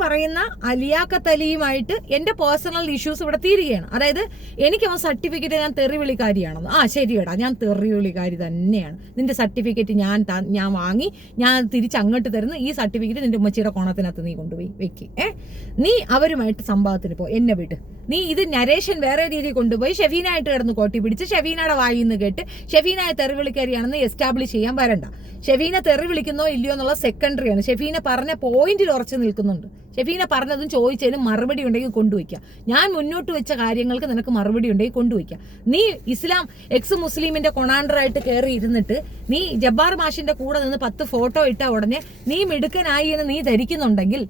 പറയുന്ന ലിയാഖത്ത് അലിയുമായിട്ട് എന്റെ പേഴ്സണൽ ഇഷ്യൂസ് ഇവിടെ തീരുകയാണ്. അതായത് എനിക്ക് അവൻ സർട്ടിഫിക്കറ്റ് ഞാൻ തെറിവിളിക്കാരിയാണെന്ന്. ശരിയടാ, ഞാൻ തെറിവിളിക്കാരി തന്നെയാണ്. നിന്റെ സർട്ടിഫിക്കറ്റ് ഞാൻ വാങ്ങി ഞാൻ തിരിച്ചങ്ങോട്ട് തരുന്നു. ഈ സർട്ടിഫിക്കറ്റ് നിന്റെ ഉമ്മച്ചിയുടെ കോണത്തിനകത്ത് നീ കൊണ്ടുപോയി വെക്ക്. നീ അവരുമായിട്ട് സംഭവത്തിന് പോ, എന്നെ വിട്ട്. നീ ഇത് നരേഷൻ വേറെ രീതിയിൽ കൊണ്ടുപോയി ഷെഫീനായിട്ട് കിടന്ന് കോട്ടി പിടിച്ച് ഷെഫീനയുടെ വായിന്ന് കേട്ട് ഷെഫീനായ തെറിവിളിക്കാരിയാണെന്ന് എസ്റ്റാബ്ലിഷ് ചെയ്യാൻ വരണ്ട. ഷെഫീന തെറി വിളിക്കുന്നോ ഇല്ലയോ എന്നുള്ള സെക്കൻഡറിയാണ്. ഷെഫീന പറഞ്ഞ പോയിന്റിൽ ഉറച്ചു നിൽക്കുന്നുണ്ട്. ഷെഫീന പറഞ്ഞതും ചോദിച്ചതിനും മറുപടി ഉണ്ടെങ്കിൽ കൊണ്ടുവയ്ക്കാം. ഞാൻ മുന്നോട്ട് വെച്ച കാര്യങ്ങൾക്ക് നിനക്ക് മറുപടി ഉണ്ടെങ്കിൽ കൊണ്ടുവയ്ക്കാം. നീ എക്സ് മുസ്ലിമിന്റെ കൊണാണ്ടറായിട്ട് കയറി ഇരുന്നിട്ട് നീ ജബ്ബാർ മാഷിന്റെ കൂടെ നിന്ന് 10 ഫോട്ടോ ഇട്ട ഉടനെ നീ മിടുക്കനായി എന്ന് നീ ധരിക്കുന്നുണ്ടെങ്കിൽ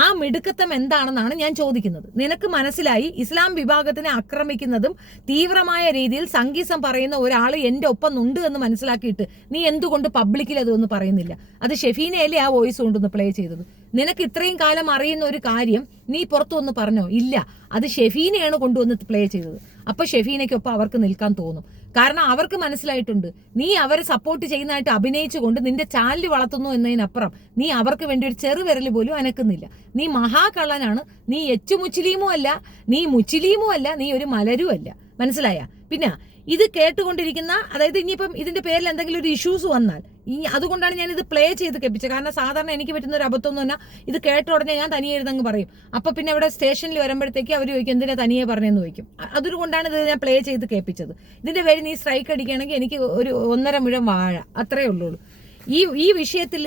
ആ മിടുക്കത്വം എന്താണെന്നാണ് ഞാൻ ചോദിക്കുന്നത്. നിനക്ക് മനസ്സിലായി ഇസ്ലാം വിഭാഗത്തിനെ ആക്രമിക്കുന്നതും തീവ്രമായ രീതിയിൽ സംഗീസം പറയുന്ന ഒരാൾ എന്റെ ഒപ്പം ഉണ്ട് എന്ന് മനസ്സിലാക്കിയിട്ട് നീ എന്തുകൊണ്ട് പബ്ലിക്കിൽ അതൊന്നും പറയുന്നില്ല? അത് ഷെഫീനയല്ലേ ആ വോയിസ് കൊണ്ടൊന്ന് പ്ലേ ചെയ്തത്? നിനക്ക് ഇത്രയും കാലം അറിയുന്ന ഒരു കാര്യം നീ പുറത്തു വന്ന് പറഞ്ഞോ? ഇല്ല, അത് ഷെഫീനയാണ് കൊണ്ടുവന്ന് പ്ലേ ചെയ്തത്. അപ്പൊ ഷെഫീനയ്ക്കൊപ്പം അവർക്ക് നിൽക്കാൻ തോന്നും. കാരണം അവർക്ക് മനസ്സിലായിട്ടുണ്ട് നീ അവരെ സപ്പോർട്ട് ചെയ്യുന്നതായിട്ട് അഭിനയിച്ചുകൊണ്ട് നിന്റെ ചാനൽ വളർത്തുന്നു എന്നതിനപ്പുറം നീ അവർക്ക് വേണ്ടി ഒരു ചെറുവിരൽ പോലും അനക്കുന്നില്ല. നീ മഹാകള്ളനാണ്. നീ എച്ചു മുച്ചിലീമും അല്ല, നീ മുച്ചിലീമും അല്ല, നീ ഒരു മലരും അല്ല. മനസ്സിലായ? പിന്നെ ഇത് കേട്ടുകൊണ്ടിരിക്കുന്ന, അതായത് ഇനിയിപ്പം ഇതിന്റെ പേരിൽ എന്തെങ്കിലും ഒരു ഇഷ്യൂസ് വന്നാൽ അതുകൊണ്ടാണ് ഞാൻ ഇത് പ്ലേ ചെയ്ത് കേൾപ്പിച്ചത്. കാരണം സാധാരണ എനിക്ക് പറ്റുന്ന ഒരു അബദ്ധം എന്ന് പറഞ്ഞാൽ ഇത് കേട്ട ഉടനെ ഞാൻ തനിയെ ഇരുന്നങ്ങ് പറയും. അപ്പൊ പിന്നെ ഇവിടെ സ്റ്റേഷനിൽ വരുമ്പോഴത്തേക്ക് അവർ ചോദിക്കും എന്തിനാ തനിയെ പറഞ്ഞെന്ന് ചോദിക്കും. അതുകൊണ്ടാണ് ഇത് ഞാൻ പ്ലേ ചെയ്ത് കേൾപ്പിച്ചത്. ഇതിന്റെ പേര് നീ സ്ട്രൈക്ക് അടിക്കുകയാണെങ്കിൽ എനിക്ക് ഒരു 1.5 മുഴം വാഴ, അത്രേ ഉള്ളൂ. ഈ വിഷയത്തിൽ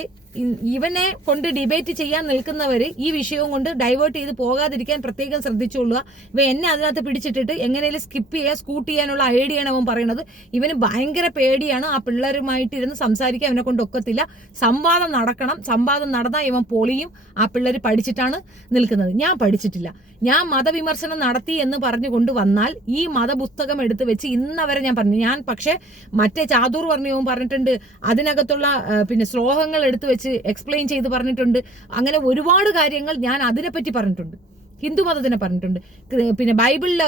ഇവനെ കൊണ്ട് ഡിബേറ്റ് ചെയ്യാൻ നിൽക്കുന്നവര് ഈ വിഷയവും കൊണ്ട് ഡൈവേർട്ട് ചെയ്ത് പോകാതിരിക്കാൻ പ്രത്യേകം ശ്രദ്ധിച്ചുകൊള്ളുക. ഇവ എന്നെ അതിനകത്ത് പിടിച്ചിട്ടിട്ട് എങ്ങനെയും സ്കിപ്പ് ചെയ്യുക, സ്കൂട്ട് ചെയ്യാനുള്ള ഐഡിയാണ് അവൻ പറയുന്നത്. ഇവന് ഭയങ്കര പേടിയാണ്. ആ പിള്ളേരുമായിട്ട് ഇരുന്ന് സംസാരിക്കാൻ അവനെ കൊണ്ട് ഒക്കത്തില്ല. സംവാദം നടക്കണം. സംവാദം നടന്നാൽ ഇവൻ പൊളിയും. ആ പിള്ളേർ പഠിച്ചിട്ടാണ് നിൽക്കുന്നത്. ഞാൻ പഠിച്ചിട്ടില്ല. ഞാൻ മതവിമർശനം നടത്തി എന്ന് പറഞ്ഞു കൊണ്ടുവന്നാൽ ഈ മതപുസ്തകം എടുത്ത് വെച്ച് ഇന്നവരെ ഞാൻ പറഞ്ഞു. ഞാൻ പക്ഷെ മറ്റേ ചാതൂർ വർണ്ണയവും പറഞ്ഞിട്ടുണ്ട്, അതിനകത്തുള്ള പിന്നെ ശ്ലോകങ്ങൾ എടുത്ത് വെച്ച് എക്സ്പ്ലെയിൻ ചെയ്ത് പറഞ്ഞിട്ടുണ്ട്. അങ്ങനെ ഒരുപാട് കാര്യങ്ങൾ ഞാൻ അതിനെപ്പറ്റി പറഞ്ഞിട്ടുണ്ട്. ഹിന്ദു മതത്തിനെ പറഞ്ഞിട്ടുണ്ട്. പിന്നെ ബൈബിളിലെ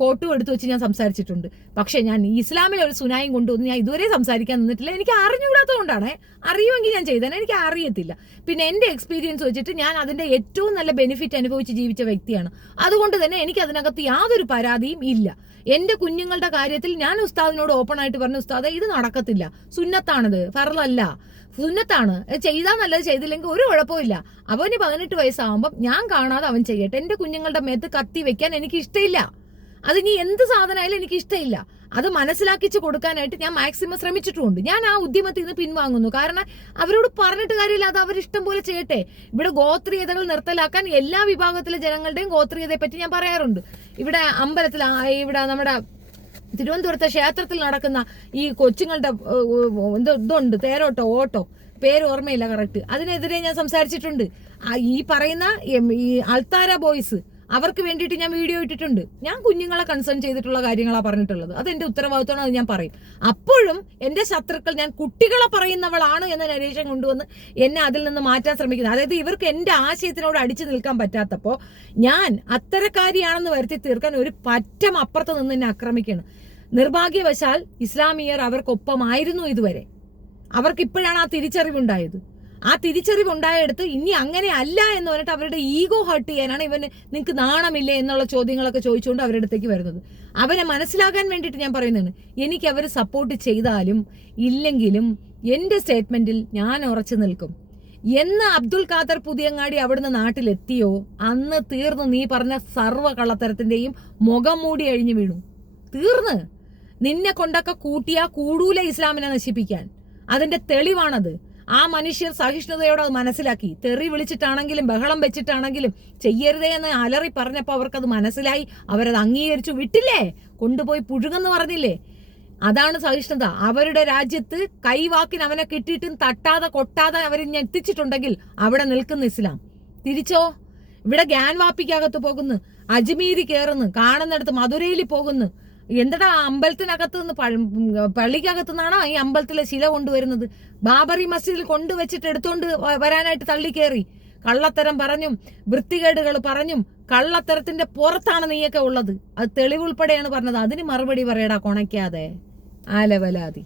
കോട്ടും എടുത്തു വെച്ച് ഞാൻ സംസാരിച്ചിട്ടുണ്ട്. പക്ഷെ ഞാൻ ഇസ്ലാമിലെ ഒരു സുനായും കൊണ്ടുവന്ന് ഞാൻ ഇതുവരെ സംസാരിക്കാൻ നിന്നിട്ടില്ല. എനിക്ക് അറിഞ്ഞുകൂടാത്തതുകൊണ്ടാണ്. അറിയുമെങ്കിൽ ഞാൻ ചെയ്തേനെ, എനിക്ക് അറിയത്തില്ല. പിന്നെ എൻ്റെ എക്സ്പീരിയൻസ് വെച്ചിട്ട് ഞാൻ അതിൻ്റെ ഏറ്റവും നല്ല ബെനിഫിറ്റ് അനുഭവിച്ച് ജീവിച്ച വ്യക്തിയാണ്. അതുകൊണ്ട് തന്നെ എനിക്ക് അതിനകത്ത് യാതൊരു പരാതിയും ഇല്ല. എൻ്റെ കുഞ്ഞുങ്ങളുടെ കാര്യത്തിൽ ഞാൻ ഉസ്താദിനോട് ഓപ്പൺ ആയിട്ട് പറഞ്ഞു, ഉസ്താദെ ഇത് നടക്കത്തില്ല, സുന്നത്താണിത്, ഫർളല്ല, സുന്നത്താണ്, ചെയ്താൽ നല്ലത്, ചെയ്തില്ലെങ്കിൽ ഒരു കുഴപ്പമില്ല. അവന് 18 വയസ്സാകുമ്പം ഞാൻ കാണാതെ അവൻ ചെയ്യട്ടെ. എൻ്റെ കുഞ്ഞുങ്ങളുടെ മേത്ത് കത്തി വെക്കാൻ എനിക്ക് ഇഷ്ടമില്ല. അതിനി എന്ത് സാധനമായാലും എനിക്ക് ഇഷ്ടമില്ല. അത് മനസ്സിലാക്കിച്ച് കൊടുക്കാനായിട്ട് ഞാൻ മാക്സിമം ശ്രമിച്ചിട്ടുമുണ്ട്. ഞാൻ ആ ഉദ്യമത്തിൽ നിന്ന് പിൻവാങ്ങുന്നു. കാരണം അവരോട് പറഞ്ഞിട്ട് കാര്യമില്ല, അത് അവരിഷ്ടം പോലെ ചെയ്യട്ടെ. ഇവിടെ ഗോത്രീയതകൾ നിർത്തലാക്കാൻ എല്ലാ വിഭാഗത്തിലെ ജനങ്ങളുടെയും ഗോത്രീയതയെ പറ്റി ഞാൻ പറയാറുണ്ട്. ഇവിടെ അമ്പലത്തിൽ, ഇവിടെ നമ്മുടെ തിരുവനന്തപുരത്തെ ക്ഷേത്രത്തിൽ നടക്കുന്ന ഈ കൊച്ചുങ്ങളുടെ ഇതുണ്ട്, തേരോട്ടോ ഓട്ടോ, പേര് ഓർമ്മയില്ല കറക്റ്റ്, അതിനെതിരെ ഞാൻ സംസാരിച്ചിട്ടുണ്ട്. ഈ പറയുന്ന ഈ അൾത്താര ബോയ്സ്, അവർക്ക് വേണ്ടിയിട്ട് ഞാൻ വീഡിയോ ഇട്ടിട്ടുണ്ട്. ഞാൻ കുഞ്ഞുങ്ങളെ കൺസേൺ ചെയ്തിട്ടുള്ള കാര്യങ്ങളാണ് പറഞ്ഞിട്ടുള്ളത്. അതെന്റെ ഉത്തരവാദിത്വമാണ്, അത് ഞാൻ പറയും. അപ്പോഴും എന്റെ ശത്രുക്കൾ ഞാൻ കുട്ടികളെ പറയുന്നവളാണ് എന്ന നരേഷൻ കൊണ്ടുവന്ന് എന്നെ അതിൽ നിന്ന് മാറ്റാൻ ശ്രമിക്കുന്നത്. അതായത് ഇവർക്ക് എന്റെ ആശയത്തിനോട് അടിച്ചു നിൽക്കാൻ പറ്റാത്തപ്പോൾ ഞാൻ അത്തരക്കാരിയാണെന്ന് വരുത്തി തീർക്കാൻ ഒരു പറ്റം അപ്പുറത്ത് നിന്ന് എന്നെ ആക്രമിക്കണം. നിർഭാഗ്യവശാൽ ഇസ്ലാമിയർ അവർക്കൊപ്പമായിരുന്നു ഇതുവരെ. അവർക്ക് ഇപ്പോഴാണ് ആ തിരിച്ചറിവുണ്ടായത്. ആ തിരിച്ചറിവുണ്ടായെടുത്ത് ഇനി അങ്ങനെ അല്ല എന്ന് പറഞ്ഞിട്ട് അവരുടെ ഈഗോ ഹർട്ട് ചെയ്യാനാണ് ഇവന് നിങ്ങൾക്ക് നാണമില്ലേ എന്നുള്ള ചോദ്യങ്ങളൊക്കെ ചോദിച്ചുകൊണ്ട് അവരുടെ അടുത്തേക്ക് വരുന്നത്. അവനെ മനസ്സിലാക്കാൻ വേണ്ടിയിട്ട് ഞാൻ പറയുന്നതാണ്, എനിക്ക് അവർ സപ്പോർട്ട് ചെയ്താലും ഇല്ലെങ്കിലും എൻ്റെ സ്റ്റേറ്റ്മെന്റിൽ ഞാൻ ഉറച്ചു നിൽക്കും. എന്ന് അബ്ദുൽ ഖാദർ പുതിയങ്ങാടി അവിടുന്ന് നാട്ടിലെത്തിയോ അന്ന് തീർന്നു. നീ പറഞ്ഞ സർവ്വ കള്ളത്തരത്തിന്റെയും മുഖം മൂടി അഴിഞ്ഞു വീണു. തീർന്ന്. നിന്നെ കൊണ്ടൊക്കെ കൂട്ടിയാ കൂടൂല ഇസ്ലാമിനെ നശിപ്പിക്കാൻ. അതിന്റെ തെളിവാണത്. ആ മനുഷ്യർ സഹിഷ്ണുതയോടെ അത് മനസ്സിലാക്കി. തെറി വിളിച്ചിട്ടാണെങ്കിലും ബഹളം വെച്ചിട്ടാണെങ്കിലും ചെയ്യരുതേ എന്ന് അലറി പറഞ്ഞപ്പോൾ അവർക്കത് മനസ്സിലായി. അവരത് അംഗീകരിച്ചു വിട്ടില്ലേ, കൊണ്ടുപോയി പുഴുകെന്ന് പറഞ്ഞില്ലേ. അതാണ് സഹിഷ്ണുത. അവരുടെ രാജ്യത്ത് കൈവാക്കിന് അവനെ കിട്ടിയിട്ടും തട്ടാതെ കൊട്ടാതെ അവർ എത്തിച്ചിട്ടുണ്ടെങ്കിൽ അവിടെ നിൽക്കുന്ന ഇസ്ലാം. തിരിച്ചോ, ഇവിടെ ഗ്യാൻവാപ്പിക്കകത്ത് പോകുന്നു, അജ്മീരി കയറുന്നു, കാണുന്നിടത്ത് മധുരയിൽ പോകുന്നു. എന്താ അമ്പലത്തിനകത്ത് നിന്ന് പള്ളിക്കകത്തു നിന്നാണോ ഈ അമ്പലത്തിലെ ശില കൊണ്ടുവരുന്നത്? ബാബറി മസ്ജിദിൽ കൊണ്ടുവച്ചിട്ട് എടുത്തോണ്ട് വരാനായിട്ട് തള്ളിക്കേറി കള്ളത്തരം പറഞ്ഞും വൃത്തികേടുകൾ പറഞ്ഞും കള്ളത്തരത്തിന്റെ പുറത്താണ് നീയൊക്കെ ഉള്ളത്. അത് തെളിവുൾപ്പെടെയാണ് പറഞ്ഞത്. അതിന് മറുപടി പറയടാ കൊണയ്ക്കാതെ ആലവലാതി.